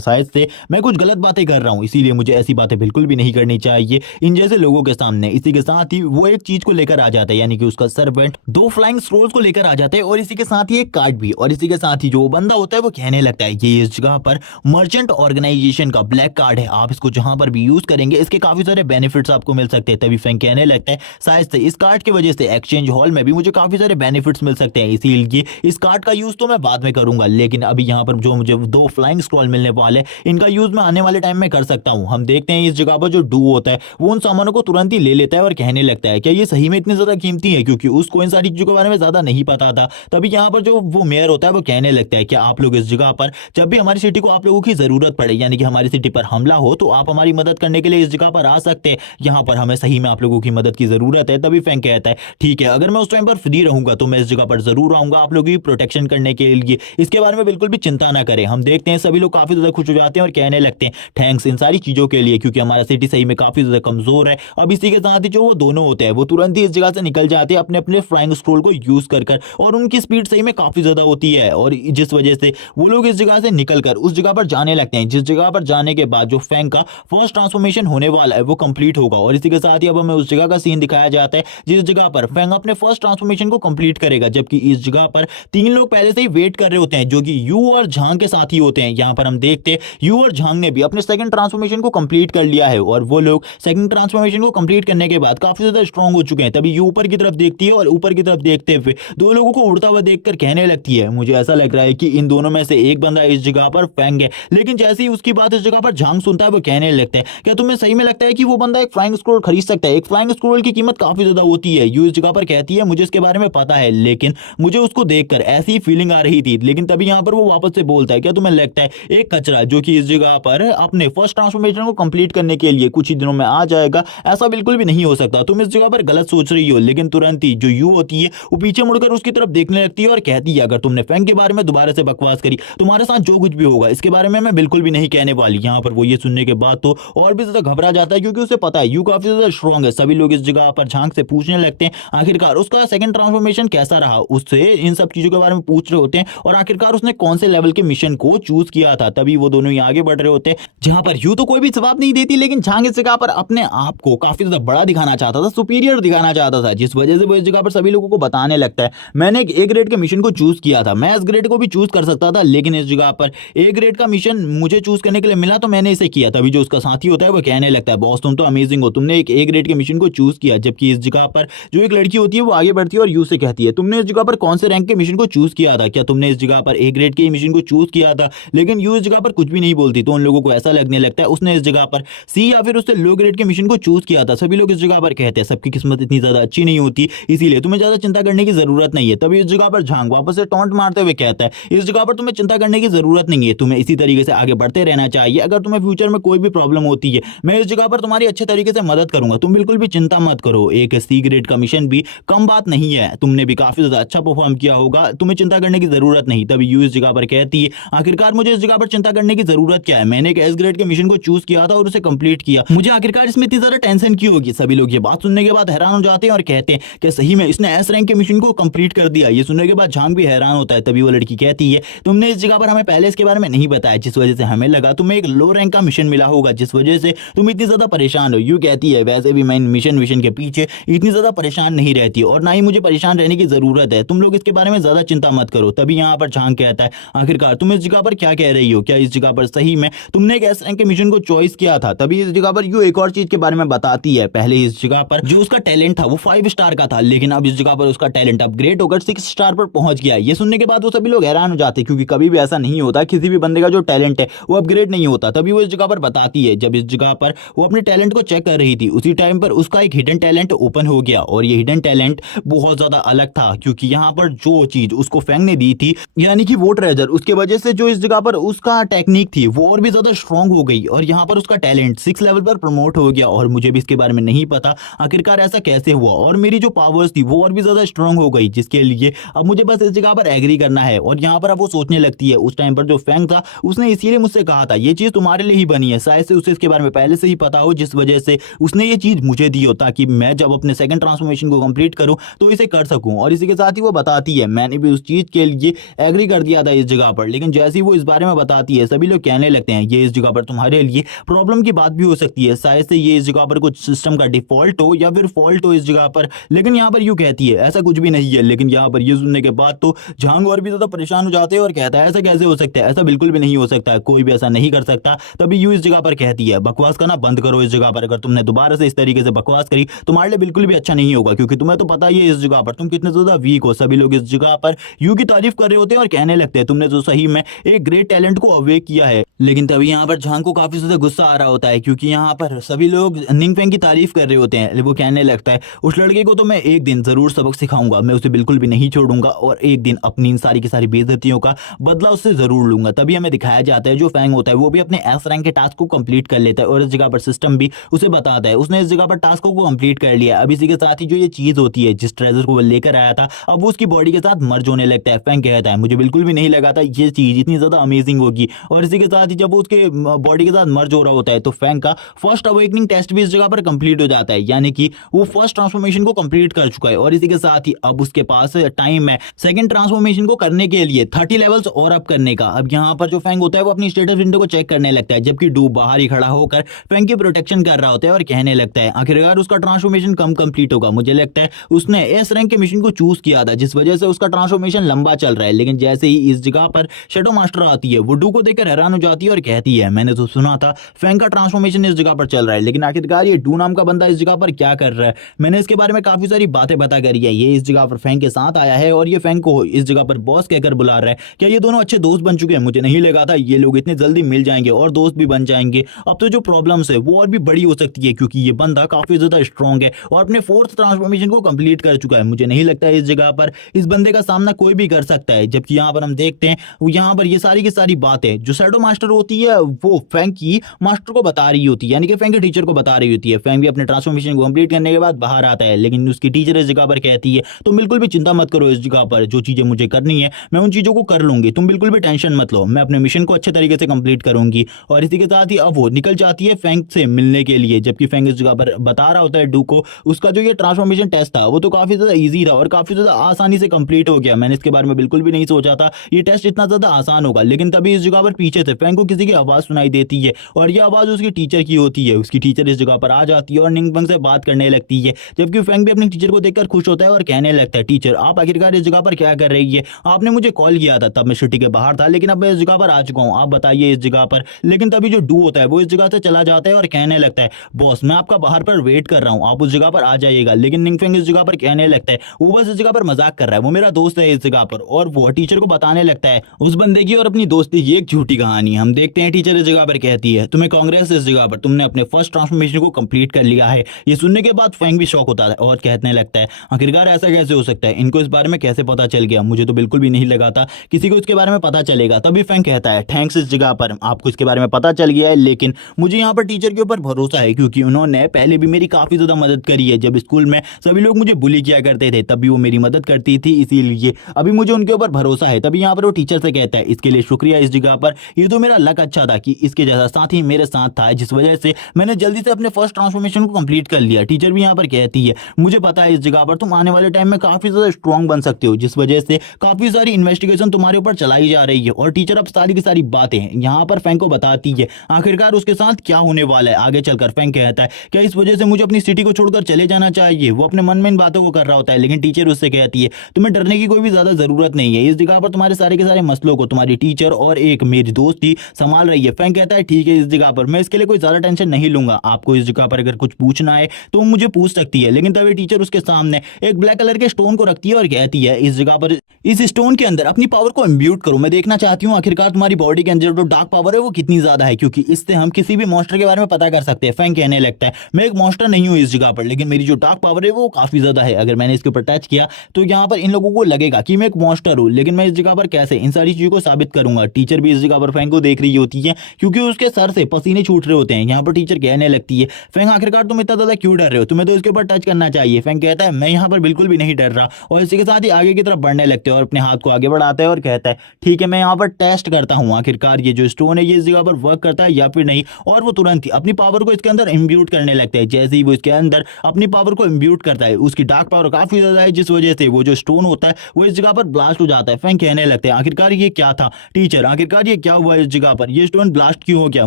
शायद से मैं कुछ गलत बातें कर रहा हूँ, इसीलिए मुझे ऐसी बातें बिल्कुल भी नहीं करनी चाहिए इन जैसे लोगों के सामने। इसी के साथ ही वो एक चीज को लेकर आ जाता है, यानी कि उसका सर्वेंट 2 फ्लाइंग स्क्रॉल्स को लेकर आ जाते हैं और इसी के साथ ही एक कार्ड भी। और इसी के साथ ही जो बंदा होता है वो कहने लगता है, ये इस जगह पर मर्चेंट ऑर्गेनाइजेशन का ब्लैक कार्ड है, आप इसको जहां पर भी यूज करेंगे इसके काफी सारे बेनिफिट्स आपको मिल सकते हैं। तभी फैंग कहने लगता है, शायद से इस कार्ड की वजह से एक्सचेंज हॉल में भी मुझे काफी सारे बेनिफिट्स मिल सकते हैं, इसीलिए इस कार्ड का यूज तो मैं बाद में करूंगा, लेकिन अभी यहाँ पर जो मुझे 2 फ्लाइंग स्क्रॉल मिलने वाले इनका यूज मैं आने वाले टाइम में कर सकता हूँ। हम देखते हैं इस जगह पर जो डू होता है वो उन सामानों को तुरंत ही ले लेता है और कहने लगता है, क्या ये सही में इतनी ज्यादा कीमती है? क्योंकि उसको इन सारी चीजों के बारे में ज्यादा नहीं पता था। तभी यहाँ पर जो वो मेयर होता है वो कहने लगता है, क्या आप लोग इस जगह पर जब भी हमारी सिटी को आप लोगों की जरूरत पड़े, यानी कि हमारी सिटी पर हमला हो, तो आप हमारी मदद करने के लिए इस जगह पर आ सकते हैं, यहाँ पर हमें सही में आप लोगों की मदद की जरूरत है। तभी फैंग कहता है, ठीक है, अगर मैं उस टाइम पर फ्री रहूंगा तो मैं इस जगह पर जरूर आऊंगा आप लोगों की प्रोटेक्शन करने के लिए, इसके बारे में बिल्कुल भी चिंता ना करें। हम देखते हैं सभी लोग काफी ज्यादा खुश हो जाते हैं और कहने लगते हैं, थैंक्स इन सारी चीजों के लिए, क्योंकि हमारा सिटी सही में काफी ज्यादा कमजोर है। अब इसी के साथ ही जो वो दोनों होते हैं वो तुरंत ही इस जगह से निकल जाते हैं अपने अपने फ्लाइंग स्क्रॉल को यूज कर और उनकी स्पीड सही में काफी ज्यादा होती है, और जिस वजह से वो लोग इस जगह से निकलकर उस जगह पर जाने लगते हैं, जिस जगह पर जाने के बाद जो फैंग का फर्स्ट ट्रांसफॉर्मेशन होने वाला है वो कंप्लीट होगा। और इसी के साथ ही अब हमें उस जगह का सीन दिखाया जाता है जिस जगह पर फैंग अपने फर्स्ट ट्रांसफॉर्मेशन को कंप्लीट करेगा, जबकि इस जगह पर 3 लोग पहले से ही वेट कर रहे होते हैं, जो कि यू और झांग के साथ ही होते हैं। यहाँ पर हम देखते हैं यू और झांग ने भी अपने सेकंड ट्रांसफॉर्मेशन को कंप्लीट कर लिया है, और वो लोग सेकंड ट्रांसफॉर्मेशन को कंप्लीट करने के बाद काफी ज्यादा स्ट्रांग हो चुके हैं। तभी यू ऊपर की तरफ देखती है और ऊपर की तरफ देखते हुए 2 लोगों को उड़ता हुआ देखकर कहने लगती है, मुझे ऐसा लग रहा है कि इन दोनों में से एक बंदा इस जगह पर फैंग है। लेकिन जैसे ही उसकी बात इस जगह पर झांग सुनता है वो कहने लगता है, क्या तुम्हें सही में लगता है कि वो बंदा एक फ्लाइंग स्क्रॉल खरीद सकता है? एक फ्लाइंग स्क्रॉल की कीमत काफी ज्यादा होती है। यू इस जगह पर कहती है, मुझे इसके बारे में पता है, लेकिन मुझे उसको देखकर ऐसी ही फीलिंग आ रही थी। लेकिन तभी यहाँ पर वो वापस से बोलता है, क्या तुम्हें लगता है एक कचरा जो कि इस जगह पर अपने फर्स्ट ट्रांसफॉर्मेशन को कंप्लीट करने के लिए कुछ ही दिनों में आ जाएगा? ऐसा बिल्कुल भी नहीं हो सकता, तुम इस जगह पर गलत सोच रही हो। लेकिन तुरंत ही जो यू होती है वो पीछे मुड़कर उसकी तरफ देखने लगती है और कहती है, अगर तुमने फैंग के बारे में दोबारा से बकवास करी, तुम्हारे साथ जो कुछ भी होगा इसके बारे में मैं बिल्कुल भी नहीं कहने वाली। यहाँ पर वो ये सुनने के बाद तो और भी ज्यादा घबरा जाता है, क्योंकि उसे पता है यू काफी ज्यादा स्ट्रांग है। सभी लोग इस जगह पर झांक से पूछने लगते हैं आखिरकार उसका सेकंड ट्रांसफॉर्मेशन कैसा रहा, उससे इन सब चीजों के बारे में पूछ रहे होते हैं, और आखिरकार उसने कौन से लेवल के मिशन को चूज किया था। तभी वो दोनों ही आगे बढ़ रहे होते हैं, जहां पर यू तो कोई भी जवाब नहीं देती, लेकिन झांग इस जगह पर अपने आप को काफी ज्यादा बड़ा दिखाना चाहता था, सुपीरियर दिखाना चाहता था, जिस वजह से वो इस जगह पर सभी लोगों को बताने लगता है, मैंने एक ए ग्रेड के मिशन को चूज किया था, मैं इस ग्रेड को भी चूज कर सकता था, लेकिन इस जगह पर ए ग्रेड का मिशन मुझे चूज करने के लिए मिला तो मैंने इसे किया। तभी जो उसका साथी होता है वो कहने लगता है, बॉस तुम तो अमेजिंग हो, तुमने एक ए ग्रेड के मिशन को चूज किया। जबकि इस जगह पर जो एक लड़की होती है वो आगे बढ़ती है और यू से कहती है, तुमने इस जगह पर कौन से रैंक के मिशन को चूज किया था? क्या तुमने इस जगह पर ए ग्रेड के मिशन को चूज किया था? लेकिन यू इस जगह पर कुछ भी नहीं बोलती, तो उन लोगों को ऐसा लगने लगता है उसने इस जगह पर सी या फिर उससे लो ग्रेड के मिशन को चूज किया था। सभी लोग इस जगह पर कहते हैं सबकी किस्मत इतनी ज्यादा अच्छी नहीं होती, इसीलिए तुम्हें ज्यादा चिंता करने की जरूरत नहीं है। तभी इस जगह पर झांग वापस से टॉन्ट मारते हुए कहता है, इस जगह पर तुम्हें चिंता करने की जरूरत नहीं है, तुम्हें इसी तरीके से आगे बढ़ते रहना चाहिए। अगर तुम्हें फ्यूचर में कोई भी प्रॉब्लम होती है, मैं इस जगह पर तुम्हारी अच्छे तरीके से मदद करूंगा, तुम बिल्कुल भी चिंता मत करो। एक सी ग्रेड का मिशन भी कम बात नहीं है, तुमने भी काफी ज्यादा अच्छा परफॉर्म किया होगा, तुम्हें चिंता करने की जरूरत नहीं। तभी यू इस जगह पर कहती है, आखिरकार मुझे इस जगह पर चिंता करने की जरूरत क्या है, मैंने एक एस ग्रेड के मिशन को चूज किया था और उसे कंप्लीट किया, मुझे आखिरकार इसमें इतनी ज्यादा टेंशन क्यों होगी? सभी लोग ये बात सुनने के बाद हैरान हो जाते हैं और कहते हैं कि सही में इसने एस रैंक के मिशन को कंप्लीट कर दिया। ये सुनने के बाद झांग भी हैरान होता है। तभी वो लड़की कहती है, तुमने इस जगह पर हमें पहले इसके बारे में नहीं बताया, जिस वजह से हमें लगा तुम्हें एक लो रैंक का मिशन मिला होगा, जिस वजह से तुम इतनी ज्यादा परेशान हो। यू कहती है, वैसे भी मैं इन मिशन विशन के पीछे इतनी ज्यादा परेशान नहीं रहती और ना ही मुझे परेशान रहने की जरूरत है। तुम लोग इसके बारे में ज्यादा चिंता मत करो। तभी यहाँ पर झांग कहता है, आखिरकार तुम इस जगह पर क्या कह रही हो? क्या इस जगह पर सही में तुमने एक एस रैंक के मिशन को चॉइस किया था? तभी इस जगह पर यू एक और चीज के बारे में बताती है। पहले इस जगह पर जो उसका टैलेंट था वो 5 स्टार का था, लेकिन अब इस जगह पर उसका टैलेंट अपग्रेड होकर 6 स्टार पर पहुंच गया। ये सुनने के बाद वो सभी लोग हैरान हो जाते, क्योंकि कभी भी ऐसा नहीं होता, किसी भी बंदे का जो टैलेंट है वो अपग्रेड नहीं होता। तभी वो इस जगह पर बताती है, जब इस जगह पर वो अपने टैलेंट को चेक कर रही थी उसी टाइम पर उसका एक हिडन टैलेंट ओपन हो गया। और ये हिडन टैलेंट बहुत ज्यादा अलग था, क्योंकि यहाँ पर जो चीज उसको फैंग ने दी थी, यानी कि वो ट्रेजर, उसके वजह से जो इस जगह पर उसका टेक्निक थी वो और भी ज्यादा स्ट्रांग हो गई और यहाँ पर उसका टैलेंट 6 लेवल पर प्रमोट हो गया। और मुझे भी इसके बारे में नहीं पता आखिरकार ऐसा कैसे हुआ, और मेरी जो पावर्स थी वो और भी ज्यादा स्ट्रांग हो गई, जिसके लिए अब मुझे बस इस जगह पर एग्री करना है। और यहाँ पर अब वो सोचने लगती है, उस टाइम पर जो फैंग था उसने इसीलिए मुझसे कहा था ये चीज तुम्हारे लिए ही बनी है, शायद से उसे इसके बारे में पहले से ही पता हो, जिस वजह से उसने ये चीज मुझे दी हो, ताकि मैं जब अपने सेकंड ट्रांसफॉर्मेशन को कंप्लीट करूं तो इसे कर सकूं। और इसी के साथ ही वो बताती है, मैंने भी उस चीज के लिए एग्री कर दिया था इस जगह पर, लेकिन जैसे ही वो इस बारे में बताती है सभी लोग कहने लगते हैं ये इस जगह पर तुम्हारे लिए प्रॉब्लम की बात भी हो सकती है, शायद से ये इस जगह पर कुछ सिस्टम का डिफॉल्ट हो या फिर फॉल्ट हो इस जगह पर। लेकिन यहाँ पर यूं कहती है ऐसा कुछ भी नहीं है। लेकिन यहाँ पर ये सुनने के बाद तो झांग और भी ज्यादा परेशान हो जाते हैं और कहता है ऐसा कैसे हो सकता है, ऐसा बिल्कुल भी नहीं हो सकता है, कोई भी ऐसा नहीं कर सकता। तभी यूं इस जगह पर कहती है, बकवास करना बंद करो इस जगह पर, अगर तुमने दोबारा से इस तरीके से बकवास करी तुम्हारे लिए बिल्कुल भी अच्छा नहीं होगा, क्योंकि तुम्हें तो पता ही है इस जगह पर तुम कितने ज्यादा वीक हो। सभी लोग इस जगह पर यू की तारीफ कर रहे होते हैं और कहने लगते हैं तुमने तो सही में एक ग्रेट टैलेंट को अवेक किया है। लेकिन तभी यहाँ पर झांग को काफी ज्यादा गुस्सा आ रहा होता है, क्योंकि यहाँ पर सभी लोग निंगफेंग की तारीफ कर रहे होते हैं। वो कहने लगता है उस लड़के को तो मैं एक दिन जरूर सबक सिखाऊंगा, मैं उसे बिल्कुल भी नहीं छोड़ूंगा और एक दिन अपनी इन सारी की सारी बेइज्जतियों का बदला उससे जरूर लूंगा। तभी हमें दिखाया जाता है जो फैंग होता है वो भी अपने एस रैंक के टास्क को कंप्लीट कर लेता है और इस जगह पर सिस्टम भी उसे बताता है उसने इस जगह पर टास्कों को कंप्लीट कर लिया। अब इसी के साथ ही जो ये चीज होती है जिस ट्रेजर को वो लेकर आया था अब वो उसकी बॉडी के साथ मर्ज होने लगता है। फैंग कहता है मुझे बिल्कुल भी नहीं लगा था ये चीज इतनी ज्यादा अमेजिंग होगी। और इसी के साथ ही जब वो उसके बॉडी के साथ मर्ज हो रहा होता है तो फैंग का फर्स्ट अवेकनिंग टेस्ट भी इस जगह पर कंप्लीट हो जाता है, यानी कि वो फर्स्ट ट्रांसफॉर्मेशन को कंप्लीट कर चुका है। और इसी के साथ ही अब उसके पास टाइम है सेकंड ट्रांसफॉर्मेशन को करने के लिए 30 लेवल्स और अप करने का। अब यहाँ पर जो फैंग होता है वो अपनी स्टेटस विंडो को चेक करने लगता है, जबकि डू बाहर ही खड़ा होकर फैंग की प्रोटेक्शन कर रहा होता है और कहने लगता है आखिरकार उसका ट्रांसफॉर्मेशन कम कंप्लीट होगा। मुझे लगता है उसने एस रैंक के मिशन को चूज किया था, जिस वजह से उसका ट्रांसफॉर्मेशन लंबा चल रहा है। लेकिन जैसे ही इस जगह पर शैडो मास्टर आती है वो डू को देखकर हैरान हो जाती है और कहती है मैंने तो सुना था फैंग का ट्रांसफॉर्मेशन इस जगह पर चल रहा है, लेकिन आखिरकार ये डू नाम का बंदा इस जगह पर क्या कर रहा है? मैंने इसके बारे में काफी सारी बातें पता करी है। ये इस जगह पर फैंग के साथ आया है और ये फैंग को इस जगह पर बॉस कहकर बुला रहा है। क्या ये दोनों अच्छे दोस्त बन चुके हैं? मुझे नहीं लगा था ये लोग इतने जल्दी मिल जाएंगे और दोस्त भी बन जाएंगे। अब तो जो प्रॉब्लम्स है वो और भी बड़ी हो सकती है, क्योंकि ये बंदा काफी ज्यादा स्ट्रांग है और अपने 4th ट्रांसफॉर्मेशन को कंप्लीट कर चुका है। मुझे नहीं लगता है इस जगह पर इस बंदे का सामना कोई भी कर सकता है। जबकि यहाँ पर हम देखते हैं यहाँ पर ये सारी की सारी बातें जो शैडो मास्टर होती है वो फैंग की मास्टर को बता रही होती है, यानी कि फैंग के टीचर को बता रही होती है। फैंग भी अपने ट्रांसफॉर्मेशन को कंप्लीट करने के बाद बाहर आता है, लेकिन उसकी टीचर इस जगह पर कहती है तुम बिल्कुल भी चिंता मत करो, इस जगह पर जो चीजें मुझे करनी है मैं उन चीजों को कर लूंगी, तुम बिल्कुल भी टेंशन मत लो, मैं अपने मिशन को अच्छे तरीके से कंप्लीट करूंगी। और इसी के साथ ही अब वो निकल जाती है फैंग से मिलने के लिए, जबकि फैंग इस जगह पर बता रहा होता है डू को उसका जो ये ट्रांसफॉर्मेशन टेस्ट था वो तो काफी ज्यादा इजी रहा और काफी ज्यादा आसानी से कंप्लीट हो गया। मैंने इसके बारे में बिल्कुल भी नहीं सोचा था ये टेस्ट इतना ज्यादा आसान होगा। लेकिन तभी इस जगह पर पीछे से फैंग को किसी की आवाज सुनाई देती है और ये आवाज उसकी टीचर की होती है। उसकी टीचर इस जगह पर आ जाती है और निंगफेंग से बात करने लगती है, जबकि फैंग भी अपनी टीचर को देखकर खुश होता है और कहने लगता है टीचर आप आखिरकार इस जगह पर क्या कर रही है? आपने मुझे कॉल किया था तब मैं सिटी के बाहर था, लेकिन अब मैं इस जगह पर आ चुका हूँ, आप बताइए इस जगह पर। लेकिन तभी जो डू होता है वो इस जगह से चला जाता है और कहने लगता है बॉस मैं आपका बाहर पर वेट कर रहा हूँ, आप उस जगह पर आ जाइएगा। लेकिन निंगफेंग इस जगह पर कहने लगता है वो बस इस जगह पर मजाक कर रहा है, वो मेरा दोस्त है इस जगह पर। और वो टीचर को बताने लगता है उस बंदे की और अपनी दोस्ती की एक झूठी कहानी। हम देखते हैं टीचर इस जगह पर कहती है तुम्हें कांग्रेस इस जगह पर, तुमने अपने फर्स्ट ट्रांसफॉर्मेशन को कंप्लीट कर लिया है। ये सुनने के बाद फैंग भी शॉक होता है और कहने लगता है आखिरकार ऐसा कैसे हो सकता है, इनको इस बारे में कैसे पता चल गया? मुझे तो बिल्कुल भी नहीं लगा था किसी को इसके बारे में पता चलेगा। तभी फैंग कहता है थैंक्स इस जगह पर आपको इसके बारे में पता चल गया है, लेकिन मुझे यहाँ पर टीचर के ऊपर भरोसा है क्योंकि उन्होंने पहले भी मेरी काफी ज्यादा मदद करी है। जब स्कूल में सभी लोग मुझे बुली किया करते थे तब भी वो मेरी मदद करती थी, इसीलिए अभी मुझे उनके ऊपर भरोसा है। तभी यहाँ पर वो टीचर से कहता है इसके लिए शुक्रिया इस जगह पर, ये तो मेरा लक अच्छा था कि इसके जैसा साथी मेरे साथ था जिस वजह से मैंने जल्दी से अपने फर्स्ट ट्रांसफॉर्मेशन को कंप्लीट कर लिया। टीचर भी यहाँ पर कहती है मुझे पता है इस जगह पर तुम आने वाले टाइम में काफी ज्यादा स्ट्रांग बन सकते हो, जिस वजह से काफी सारी इन्वेस्टिगेशन तुम्हारे ऊपर चलाई जा रही है। और टीचर अब सारी की सारी बातें यहाँ पर फैंग को बताती है आखिरकार उसके साथ क्या होने वाला है आगे चलकर। फैंग कहता है क्या इस वजह से मुझे अपनी सिटी को छोड़कर चले जाना चाहिए। वो अपने मन में इन बातों को कर रहा होता है, लेकिन टीचर उससे कहती है तुम्हें डरने की कोई भी ज्यादा जरूरत नहीं है, इस जगह पर तुम्हारे सारे के सारे मसलों को तुम्हारी टीचर और एक मेरी दोस्त ही संभाल रही है। फैंग कहता है ठीक है, इस जगह पर मैं इसके लिए कोई ज्यादा टेंशन नहीं लूंगा, आपको इस जगह पर अगर कुछ पूछना है तो मुझे पूछ सकती है। लेकिन तभी टीचर उसके सामने एक ब्लैक कलर के स्टोन को रखती है और कहती है इस जगह पर इस स्टोन के अंदर अपनी पावर को इम्ब्यूट करो, मैं देखना चाहती हूँ आखिरकार तुम्हारी बॉडी के अंदर जो डार्क पावर है वो कितनी ज्यादा है, क्योंकि इससे हम किसी भी मॉन्स्टर के बारे में पता कर सकते हैं। फैंग कहने लगता है मैं एक मॉन्स्टर नहीं हूँ इस जगह पर, लेकिन मेरी जो डार्क पावर है वो काफी ज्यादा है, अगर मैंने इसके ऊपर टच किया तो यहाँ पर इन लोगों को लगेगा कि मैं एक मॉन्स्टर हूँ, लेकिन मैं इस जगह पर कैसे इन सारी चीजों को साबित करूंगा। टीचर भी इस जगह पर फैंग को देख रही होती है क्योंकि उसके सर से पसीने छूट रहे होते हैं। यहाँ पर टीचर कहने लगती है फैंग आखिरकार तुम इतना ज्यादा क्यों डर रहे हो, तुम्हें तो इसके ऊपर टच करना चाहिए। फैंग कहता है मैं यहाँ पर बिल्कुल भी नहीं डर रहा, और इसी के साथ ही आगे की तरफ बढ़ने लगते हैं और अपने हाथ को आगे बढ़ाता है और कहता है ठीक है मैं यहाँ पर टेस्ट करता हूँ आखिरकार ये जो स्टोन है ये इस जगह पर वर्क करता है या फिर नहीं। और वो तुरंत ही अपनी पावर को इसके अंदर इम्ब्यूट करने लगता है। जैसे ही वो इसके अंदर अपनी पावर को इम्ब्यूट करता है, उसकी डार्क पावर काफी ज्यादा है, जिस वजह से वो जो स्टोन होता है वो इस जगह पर ब्लास्ट हो जाता है। फैंग कहने लगते हैं आखिरकार ये क्या था टीचर, आखिरकार ये क्या हुआ इस जगह पर, ये स्टोन ब्लास्ट क्यों हो गया,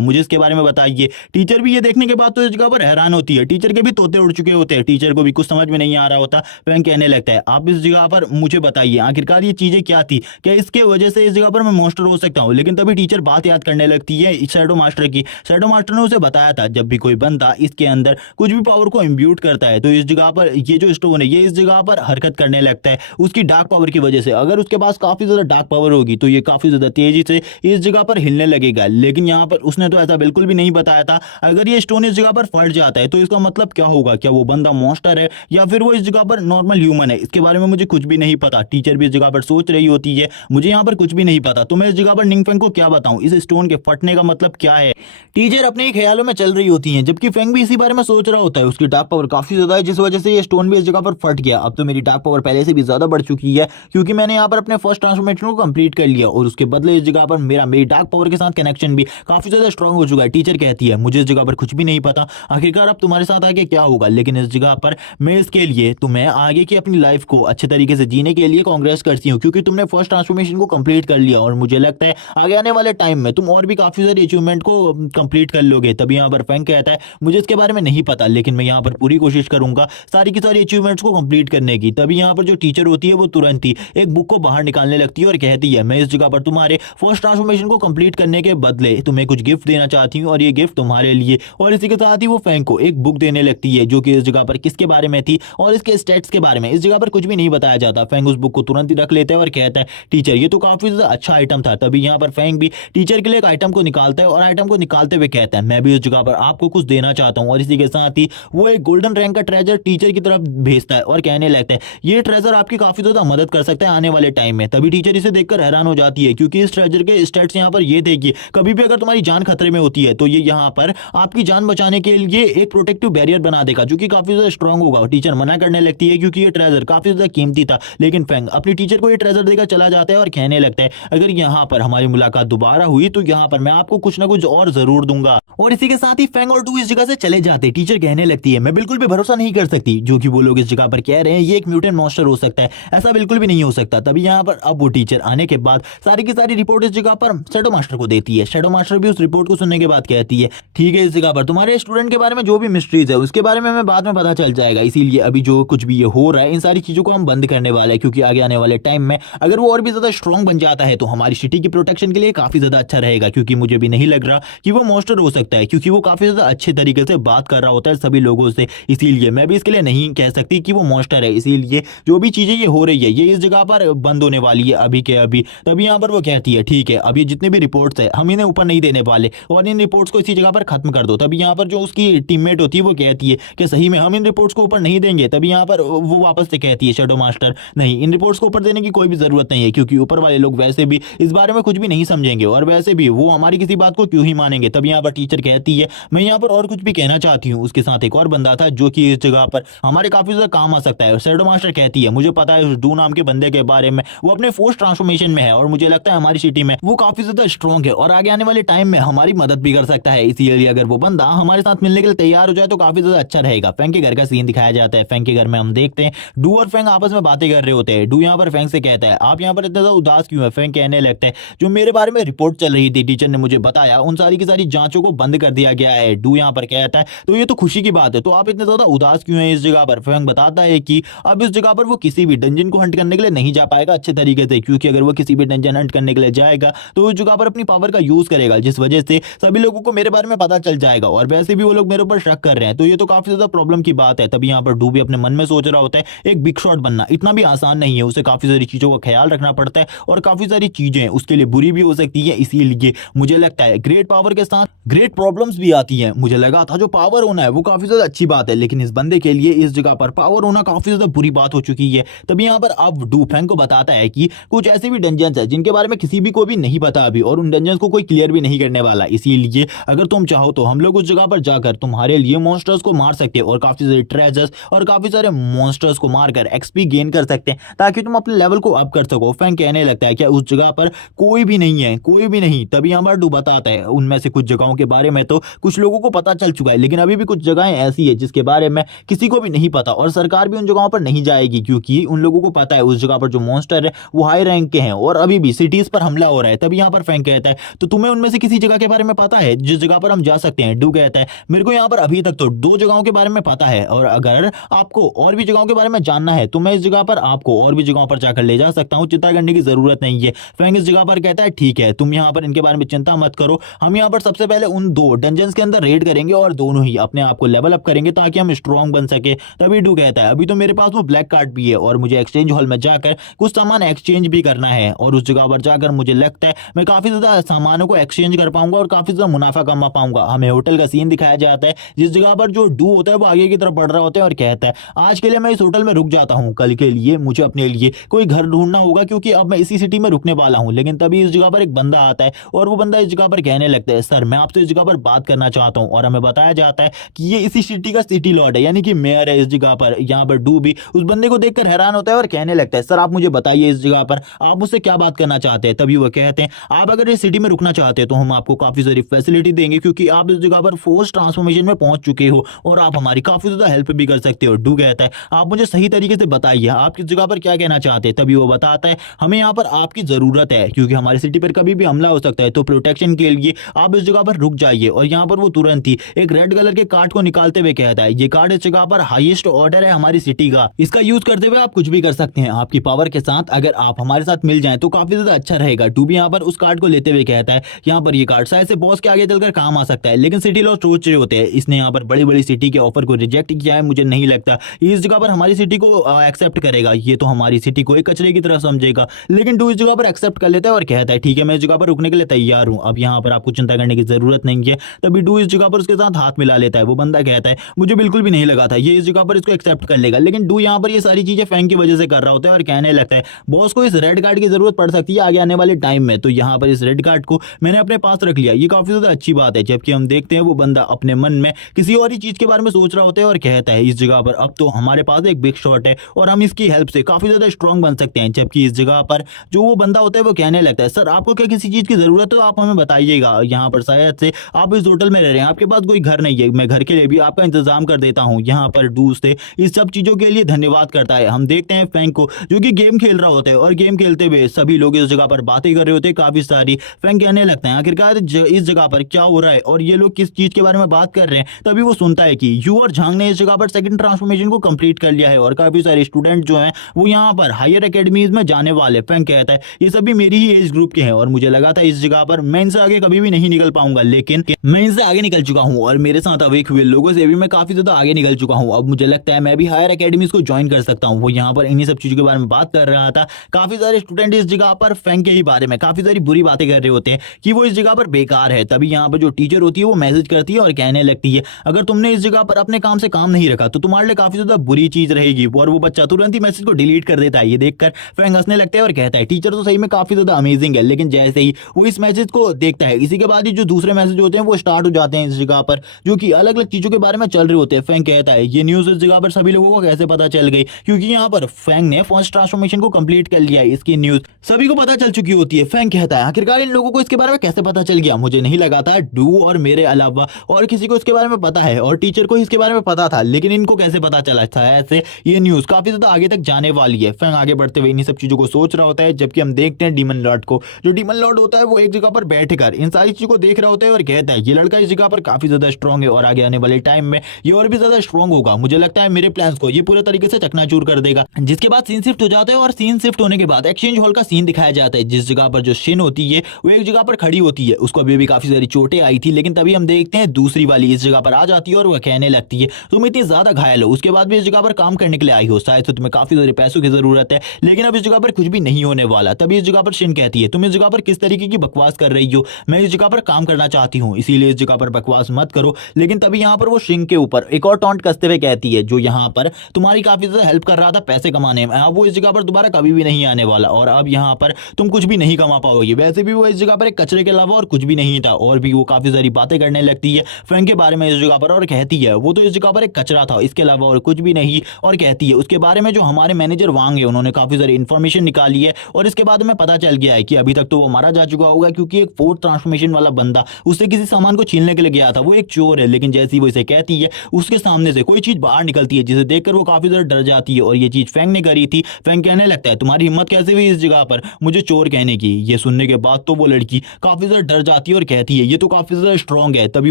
मुझे इसके बारे में बताइए। टीचर भी ये देखने के बाद तो इस जगह पर हैरान होती है, टीचर के भी तोते उड़ चुके होते हैं, टीचर को भी कुछ समझ में नहीं आ रहा होता। फैंग कहने लगता है आप इस जगह पर मुझे बताइए आखिरकार ये चीजें क्या थी, क्या इसके वजह से इस जगह पर मैं मॉन्स्टर हो सकता हूँ। लेकिन तभी टीचर बात याद करने लगती है शैडो मास्टर की। शैडो मास्टर ने उसे बताया था जब भी कोई बंदा इसके अंदर कुछ भी पावर को इम्ब्यूट करता है तो इस जगह पर ये जो स्टोन है ये इस जगह पर हरकत करने लगता है उसकी डार्क पावर की वजह से। अगर उसके पास काफी ज्यादा डार्क पावर होगी तो ये काफी ज्यादा तेजी से इस जगह पर हिलने लगेगा। लेकिन यहाँ पर उसने तो ऐसा बिल्कुल भी नहीं बताया था। अगर ये स्टोन इस जगह पर फट जाता है तो इसका मतलब क्या होगा, क्या वो बंदा मॉन्स्टर है या फिर वो इस जगह पर नॉर्मल ह्यूमन है, इसके बारे में मुझे कुछ भी नहीं पता। टीचर भी इस जगह पर सोच रही होती है मुझे यहाँ पर कुछ भी नहीं पता, तो मैं इस जगह पर निंगफेंग को क्या बताऊं, इस स्टोन के फटने का मतलब क्या है। टीचर अपने ही ख्यालों में चल रही होती हैं, जबकि फेंग भी इसी बारे में सोच रहा होता है। उसकी डार्क पावर काफी ज्यादा है जिस वजह से ये स्टोन भी इस जगह पर फट गया। अब तो मेरी डार्क पावर पहले से भी ज्यादा बढ़ चुकी है क्योंकि मैंने यहाँ पर अपने फर्स्ट ट्रांसफॉर्मेशन को कंप्लीट कर लिया और उसके बदले इस जगह पर मेरी डार्क पावर के साथ कनेक्शन भी काफी ज्यादा स्ट्रांग हो चुका है। टीचर कहती है मुझे इस जगह पर कुछ भी नहीं पता आखिरकार अब तुम्हारे साथ आगे क्या होगा, लेकिन इस जगह पर मैं इसके लिए तुम्हें आगे की अपनी लाइफ को अच्छे तरीके से जीने के लिए कांग्रेस करती हूँ क्योंकि तुमने फर्स्ट ट्रांसफॉर्मेशन को कंप्लीट कर लिया और मुझे लगता है आगे आने वाले टाइम में तुम और भी काफी सारे अचीवमेंट को कंप्लीट कर लोगे। तभी यहाँ पर फैंग कहता है मुझे इसके बारे में नहीं पता, लेकिन मैं यहाँ पर पूरी कोशिश करूंगा सारी की सारी अचीवमेंट्स को कंप्लीट करने की। तभी यहाँ पर जो टीचर होती है वो तुरंत ही एक बुक को बाहर निकालने लगती है और कहती है मैं इस जगह पर तुम्हारे फर्स्ट ट्रांसफॉर्मेशन को कंप्लीट करने के बदले तुम्हें कुछ गिफ्ट देना चाहती हूँ और ये गिफ्ट तुम्हारे लिए। और इसी के साथ ही वो फैंग को एक बुक देने लगती है जो कि इस जगह पर किसके बारे में थी और इसके स्टेट्स के बारे में इस जगह पर कुछ भी नहीं बताया जाता। फैंग उस बुक को तुरंत ही रख लेता है और कहता है टीचर ये तो काफी ज्यादा अच्छा आइटम था। तभी यहाँ पर फैंग भी टीचर के लिए एक आइटम को निकालता है और आइटम को निकालते हुए कहता है मैं भी उस जगह पर आपको कुछ देना चाहता हूँ। और इसी के साथ ही वो एक गोल्डन रैंक का ट्रेजर टीचर की तरफ भेजता है और कहने लगता है ये ट्रेजर आपकी काफी ज्यादा मदद कर सकता है आने वाले टाइम में। तभी टीचर इसे देखकर हैरान हो जाती है क्योंकि इस ट्रेजर के स्टेट्स यहाँ पर ये देखिए कभी भी अगर तुम्हारी जान खतरे में होती है तो ये यहाँ पर आपकी जान बचाने के लिए एक प्रोटेक्टिव बैरियर बना देगा जो कि काफी ज्यादा स्ट्रांग होगा। टीचर मना करने लगती है क्योंकि ये ट्रेजर काफी ज्यादा कीमती था, लेकिन फैंग अपनी टीचर को ये ट्रेजर देकर चला जाता है और कहने लगता है अगर यहाँ पर हमारी मुलाकात दोबारा हुई तो यहाँ पर मैं आपको कुछ ना कुछ और जरूर दूंगा। और इसी के साथ ही फैंग और डू इस जगह से चले जाते। टीचर कहने लगती है मैं बिल्कुल भी भरोसा नहीं कर सकती जो कि वो लोग इस जगह पर कह रहे हैं ये एक म्यूटेंट मॉन्स्टर हो सकता है, ऐसा बिल्कुल भी नहीं हो सकता। तभी यहाँ पर अब वो टीचर आने के बाद सारी की सारी रिपोर्ट इस जगह पर शैडो मास्टर को देती है। शैडो मास्टर भी उस रिपोर्ट को सुनने के बाद कहती है ठीक है इस जगह पर तुम्हारे स्टूडेंट के बारे में जो भी मिस्ट्रीज है उसके बारे में हमें बाद में पता चल जाएगा, इसीलिए अभी जो कुछ भी ये हो रहा है इन सारी चीजों को हम बंद करने वाले हैं क्योंकि आगे आने वाले टाइम में अगर वो और भी ज्यादा स्ट्रांग बन जाता है तो हमारी सिटी की प्रोटेक्शन के लिए काफी ज्यादा अच्छा रहेगा। क्योंकि मुझे भी नहीं लग रहा कि वो मॉन्स्टर हो सकता है क्योंकि वो काफी ज्यादा अच्छे तरीके से बात कर रहा होता है सभी लोगों से, इसीलिए मैं भी इसके लिए नहीं कह सकती कि वो मॉन्स्टर है। इसीलिए जो भी चीजें ये हो रही है ये इस जगह पर बंद होने वाली है अभी के अभी। तभी यहाँ पर वो कहती है ठीक है अभी जितने भी रिपोर्ट्स है हम इन्हें ऊपर नहीं देने वाले और इन रिपोर्ट्स को इसी जगह पर खत्म कर दो। तभी यहाँ पर जो उसकी टीममेट होती है वो कहती है कि सही में हम इन रिपोर्ट्स को ऊपर नहीं देंगे। तभी यहाँ पर वो वापस से कहती है शैडो मास्टर नहीं इन रिपोर्ट्स को ऊपर देने की कोई भी जरूरत नहीं है क्योंकि ऊपर वाले लोग वैसे भी इस बारे में कुछ भी नहीं समझेंगे और वैसे भी वो हमारी किसी बात को क्यों ही मानेंगे। तभी यहाँ पर टीचर कहती है मैं यहाँ पर और कुछ भी कहना चाहती हूँ। उसके साथ एक और बंदा था जो कि इस जगह पर हमारे काफी ज्यादा काम आ सकता है। शैडो मास्टर कहती है मुझे पता है उस डू नाम के बंदे के बारे में, वो अपने फोर्स ट्रांसफॉर्मेशन में है और मुझे लगता है हमारी सिटी में वो काफी ज्यादा स्ट्रॉन्ग है और आगे आने वाले टाइम में हमारी मदद भी कर सकता है। इसीलिए अगर वो बंदा हमारे साथ मिलने के लिए तैयार हो जाए तो काफी ज्यादा अच्छा रहेगा। फैंग के घर का सीन दिखाया जाता है। फैंग के घर में हम देखते हैं डू और फैंग आपस में बातें कर रहे होते हैं। डू यहाँ पर फैंग से कहता है आप यहाँ पर इतना ज्यादा उदास क्यों है। फैंग कहने लगता है जो मेरे बारे में रिपोर्ट चल रही थी टीचर ने मुझे बताया उन सारी की सारी जांचों को बंद कर दिया गया है। डू यहाँ पर कहता है तो ये तो खुशी खुशी की बात है। तो आप इतने ज्यादा उदास क्यों हैं इस जगह पर? फैंग बताता है कि अब इस जगह पर वो किसी भी डंजन को हंट करने के लिए नहीं जा पाएगा अच्छे तरीके से, क्योंकि अगर वो किसी भी डंजन हंट करने के लिए जाएगा तो उस जगह पर अपनी पावर का यूज करेगा, जिस वजह से सभी लोगों को मेरे बारे में पता चल जाएगा और वैसे भी वो लोग मेरे ऊपर शक कर रहे हैं। तो ये तो काफी ज्यादा प्रॉब्लम की बात है। तभी यहाँ पर डूबी अपने मन में सोच रहा होता है एक बिग शॉट बनना इतना भी आसान नहीं है, उसे काफी सारी चीजों का ख्याल रखना पड़ता है और काफी सारी चीजें उसके लिए बुरी भी हो सकती है। इसीलिए मुझे लगता है ग्रेट पावर के साथ ग्रेट प्रॉब्लम्स भी आती हैं। मुझे लगा था जो पावर होना है वो काफी ज्यादा अच्छी बात है, लेकिन इस बंदे के लिए इस जगह पर पावर होना काफी ज्यादा बुरी बात हो चुकी है। तभी यहाँ पर अब डू फैंग को बताता है कि कुछ ऐसे भी डंजन्स है जिनके बारे में किसी भी को भी नहीं पता अभी, और उन डंजन्स को कोई क्लियर भी नहीं करने वाला। इसीलिए अगर तुम चाहो तो हम लोग उस जगह पर जाकर तुम्हारे लिए मॉन्स्टर्स को मार सकते हैं और काफी सारे ट्रेजर्स और काफी सारे मॉन्स्टर्स को मारकर एक्सपी गेन कर सकते हैं ताकि तुम अपने लेवल को अप कर सको। फैंग कहने लगता है क्या उस जगह पर कोई भी नहीं है, कोई भी नहीं। तभी यहाँ पर डू बताता है उनमें से कुछ जगहों के बारे में तो कुछ लोगों को पता चल चुका है, लेकिन अभी भी कुछ जगहें ऐसी है जिसके बारे में किसी को भी नहीं पता और सरकार भी उन जगहों पर नहीं जाएगी, क्योंकि उन लोगों को पता है उस जगह पर जो मॉन्स्टर है वो हाई रैंक के हैं और अभी भी सिटीज पर हमला हो रहा है। तभी यहाँ पर फैंग कहता है तो तुम्हें उनमें से किसी जगह के बारे में पता है जिस जगह पर हम जा सकते हैं? डू कहता है मेरे को यहाँ पर अभी तक तो 2 जगहों के बारे में पता है, और अगर आपको और भी जगहों के बारे में जानना है तो मैं इस जगह पर आपको और भी जगहों पर जाकर ले जा सकता हूँ, चिंता करने की जरूरत नहीं है। फैंग इस जगह पर कहता है ठीक है तुम यहाँ पर इनके बारे में चिंता मत करो, हम यहाँ पर सबसे पहले उन 2 डंजन्स के अंदर रेड करेंगे और दोनों ही अपने आप को लेवल अप करेंगे ताकि हम स्ट्रॉन्ग बन सके। तभी डू कहता है अभी तो मेरे पास वो ब्लैक कार्ड भी है और मुझे एक्सचेंज हॉल में जाकर कुछ सामान एक्सचेंज भी करना है, और उस जगह पर जाकर मुझे लगता है मैं काफी ज्यादा सामानों को एक्सचेंज कर पाऊंगा और काफी ज्यादा मुनाफा कमा पाऊंगा। हमें होटल का सीन दिखाया जाता है जिस जगह पर जो डू होता है वो आगे की तरफ बढ़ रहा होता है और कहता है आज के लिए मैं इस होटल में रुक जाता हूँ, कल के लिए मुझे अपने लिए कोई घर ढूंढना होगा क्योंकि अब मैं इसी सिटी में रुकने वाला हूँ। लेकिन तभी इस जगह पर एक बंदा आता है और वो बंदा इस जगह पर कहने लगता है सर मैं आपसे इस जगह पर बात करना चाहता हूँ, और हमें बताया जाता है कि ये इसी सिटी का सिटी लॉर्ड है यानी कि मेयर है इस जगह पर। यहाँ पर डू भी उस बंदे को देखकर हैरान होता है और कहने लगता है सर आप मुझे बताइए इस जगह पर आप मुझसे क्या बात करना चाहते हैं? तभी वो कहते हैं आप अगर इस सिटी में रुकना चाहते हैं तो हम आपको काफी सारी फैसिलिटी देंगे क्योंकि आप इस जगह पर फोर्स ट्रांसफॉर्मेशन में पहुंच चुके हो और आप हमारी काफी ज्यादा हेल्प भी कर सकते हो। डू कहता है आप मुझे सही तरीके से बताइए आप किस जगह पर क्या कहना चाहते हैं? तभी वो बताता है हमें यहाँ पर आपकी जरूरत है क्योंकि हमारी सिटी पर कभी भी हमला हो सकता है, तो प्रोटेक्शन के लिए आप इस जगह पर रुक जाइए। और यहाँ पर वो तुरंत ही एक रेड कलर के कार्ड को निकालते हुए कहता है ये कार्ड इस जगह पर हाईएस्ट ऑर्डर है हमारी सिटी का, इसका यूज करते हुए आप कुछ भी कर सकते हैं आपकी पावर के साथ, अगर आप हमारे साथ मिल जाएं तो काफी ज्यादा अच्छा रहेगा। डू भी यहाँ पर उस कार्ड को लेते हुए कहता है यहाँ पर ये कार्ड शायद से बॉस के आगे चलकर काम आ सकता है, लेकिन सिटी लॉर्ड सोच रहे होते हैं इसने यहाँ पर बड़ी बड़ी सिटी के ऑफर को रिजेक्ट किया है, मुझे नहीं लगता इस जगह पर हमारी सिटी को एक्सेप्ट करेगा, ये तो हमारी सिटी को एक कचरे की तरह समझेगा। लेकिन डू इस जगह पर एक्सेप्ट कर लेता है और कहता है ठीक है मैं इस जगह पर रुकने के लिए तैयार हूँ, अब यहाँ पर आपको चिंता करने की जरूरत नहीं है। तभी डू इस जगह पर उसके साथ हाथ मिला लेता है। वो बंदा कहता है मुझे बिल्कुल भी नहीं लगा था ये इस जगह पर इसको एक्सेप्ट कर लेगा, लेकिन डू यहाँ पर ये सारी चीजें फैंग की वजह से कर रहा होता है और कहने लगता है बॉस को इस रेड कार्ड की जरूरत पड़ सकती है आगे आने वाले टाइम में, तो यहाँ पर इस रेड कार्ड को मैंने अपने पास रख लिया, ये काफी ज्यादा अच्छी बात है। जबकि हम देखते हैं वो बंदा अपने मन में किसी और ही चीज के बारे में सोच रहा होता है और कहता है इस जगह पर अब तो हमारे पास एक बिग शॉट है और हम इसकी हेल्प से काफी ज्यादा स्ट्रॉन्ग बन सकते हैं। जबकि इस जगह पर जो वो बंदा होता है वो कहने लगता है सर आपको क्या किसी चीज की जरूरत है तो आप हमें बताइएगा, यहाँ पर शायद से आप इस होटल में रह रहे हैं आपके पास कोई घर नहीं है, मैं घर के लिए भी आपका इंतजाम कर देता हूँ। यहाँ पर डू से इस सब चीजों के लिए धन्यवाद करता है। हम देखते हैं फैंग को जो कि गेम खेल रहा होता है और गेम खेलते हुए सभी लोग इस जगह पर बातें कर रहे होते हैं काफी सारी। फैंग कहने लगता है आखिरकार इस जगह पर क्या हो रहा है और ये लोग किस चीज के बारे में बात कर रहे हैं। तभी वो सुनता है कि यू और झांग ने इस जगह पर सेकंड ट्रांसफॉर्मेशन को कंप्लीट कर लिया है और काफी सारे स्टूडेंट जो हैं वो यहाँ पर हायर एकेडमीज में जाने वाले। फैंग कहता है ये सभी मेरी ही एज ग्रुप के हैं और मुझे लगा था इस जगह पर मैं इनसे आगे कभी भी नहीं निकल पाऊंगा, लेकिन मैं इनसे आगे निकल चुका हूँ और मेरे साथ अवेक हुए लोगों से भी मैं काफी ज्यादा आगे निकल चुका हूँ। अब मुझे लगता है मैं भी हायर एकेडमीज को ज्वाइन कर सकता हूँ। वो यहाँ पर इन्हीं सब चीजों के बारे में बात कर रहा था। काफी सारे स्टूडेंट इस जगह पर फैंग के ही बारे में काफी सारी बुरी बातें कर रहे होते हैं कि वो इस जगह पर बेकार है। तभी यहाँ पर जो टीचर होती है वो मैसेज करती है और कहने लगती है अगर तुमने इस जगह पर अपने काम से काम नहीं रखा तो तुम्हारे लिए काफी ज्यादा बुरी चीज रहेगी। और वो बच्चा तुरंत ही मैसेज को डिलीट कर देता है। ये देखकर फैंग हंसने लगता है और कहता है टीचर तो सही में काफी ज्यादा अमेजिंग है, लेकिन जैसे ही वो इस मैसेज को देखता है इसी के बाद ही जो दूसरे मैसेज होते हैं वो स्टार्ट हो जाते हैं इस जगह पर जो कि अलग अलग चीजों के बारे में चल रहे होते हैं। फैंग कहता है ये न्यूज इस जगह पर सभी लोगों को कैसे पता चल गई, क्योंकि यहाँ पर फैंग ने फर्स्ट ट्रांसफॉर्मेशन को कंप्लीट कर लिया है, इसकी न्यूज सभी को पता चल चुकी होती है। फैंग कहता है आखिरकार इन लोगों को इसके बारे में कैसे पता चल गया, मुझे नहीं लगा था डू और मेरे अलावा और किसी को इसके बारे में पता है और टीचर को इसके बारे में पता था, लेकिन इनको कैसे पता चला था ऐसे ये न्यूज काफी ज्यादा आगे तक जाने वाली है। फैंग आगे बढ़ते हुए इन सब चीजों को सोच रहा होता है। जबकि हम देखते हैं डीमन लॉर्ड को, जो डीमन लॉर्ड होता है वो एक जगह पर बैठकर इन सारी चीजों को देख रहा होता है होता है और कहता है ये लड़का इस जगह पर काफी ज्यादा स्ट्रांग है और आगे आने वाले टाइम में ये और भी ज्यादा स्ट्रांग होगा। मुझे लगता है मेरे प्लान्स को ये पूरे तरीके से चकनाचूर कर देगा। जिसके बाद सीन शिफ्ट हो जाता है और सीन शिफ्ट होने के बाद एक्सचेंज हॉल का सीन दिखाया जाता है, जिस जगह पर जो शिन होती है वो एक जगह पर खड़ी होती है। उसको अभी भी काफी सारी चोटें आई थी, लेकिन तभी हम देखते हैं दूसरी वाली इस जगह पर आ जाती है और वह कहने लगती है तुम इतनी ज्यादा घायल हो, उसके बाद भी इस जगह पर काम करने के लिए आई हो, शायद से तुम्हें काफी सारे पैसों की जरूरत है, लेकिन अब इस जगह पर कुछ भी नहीं होने वाला। तभी इस जगह पर शिन कहती है तुम इस जगह पर किस तरीके की बकवास कर रही हो, मैं इस जगह पर काम करना चाहती हूँ, इसीलिए इस जगह पर बकवास मत करो। लेकिन तभी यहाँ पर वो शिन के ऊपर एक और टॉन्ट कसते हुए कहती है जो यहाँ पर तुम्हारी काफी ज्यादा हेल्प कर रहा था पैसे कमाने में, अब वो इस जगह पर दोबारा कभी भी नहीं आने वाला और अब यहाँ पर तुम कुछ भी नहीं कमा पाओगे। वैसे भी वो इस जगह पर एक कचरे के अलावा और कुछ भी नहीं था। और भी वो काफी सारी बातें करने लगती है फ्रैंक के बारे में इस जगह पर और कहती है वो तो इस जगह पर एक कचरा था, इसके अलावा और कुछ भी नहीं। और कहती है उसके बारे में जो हमारे मैनेजर वांग है उन्होंने काफी सारी इन्फॉर्मेशन निकाली है और इसके बाद में पता चल गया है कि अभी तक तो वो मारा जा चुका होगा, क्योंकि एक फोर्थ ट्रांसफॉर्मेशन वाला बंदा उससे किसी सामान को छीनने के लिए गया था, वो एक चोर है। लेकिन जैसी वो इसे कहती है उसके सामने से कोई चीज बाहर निकलती है जिसे देखकर वो काफी ज्यादा डर जाती है और ये चीज फैंक ने करी थी। फैंक कहने लगता है तुम्हारी हिम्मत कैसे हुई इस जगह पर मुझे चोर कहने की। ये सुनने के बाद तो वो लड़की काफी ज्यादा डर जाती है और कहती है ये तो काफी ज्यादा स्ट्रांग है। तभी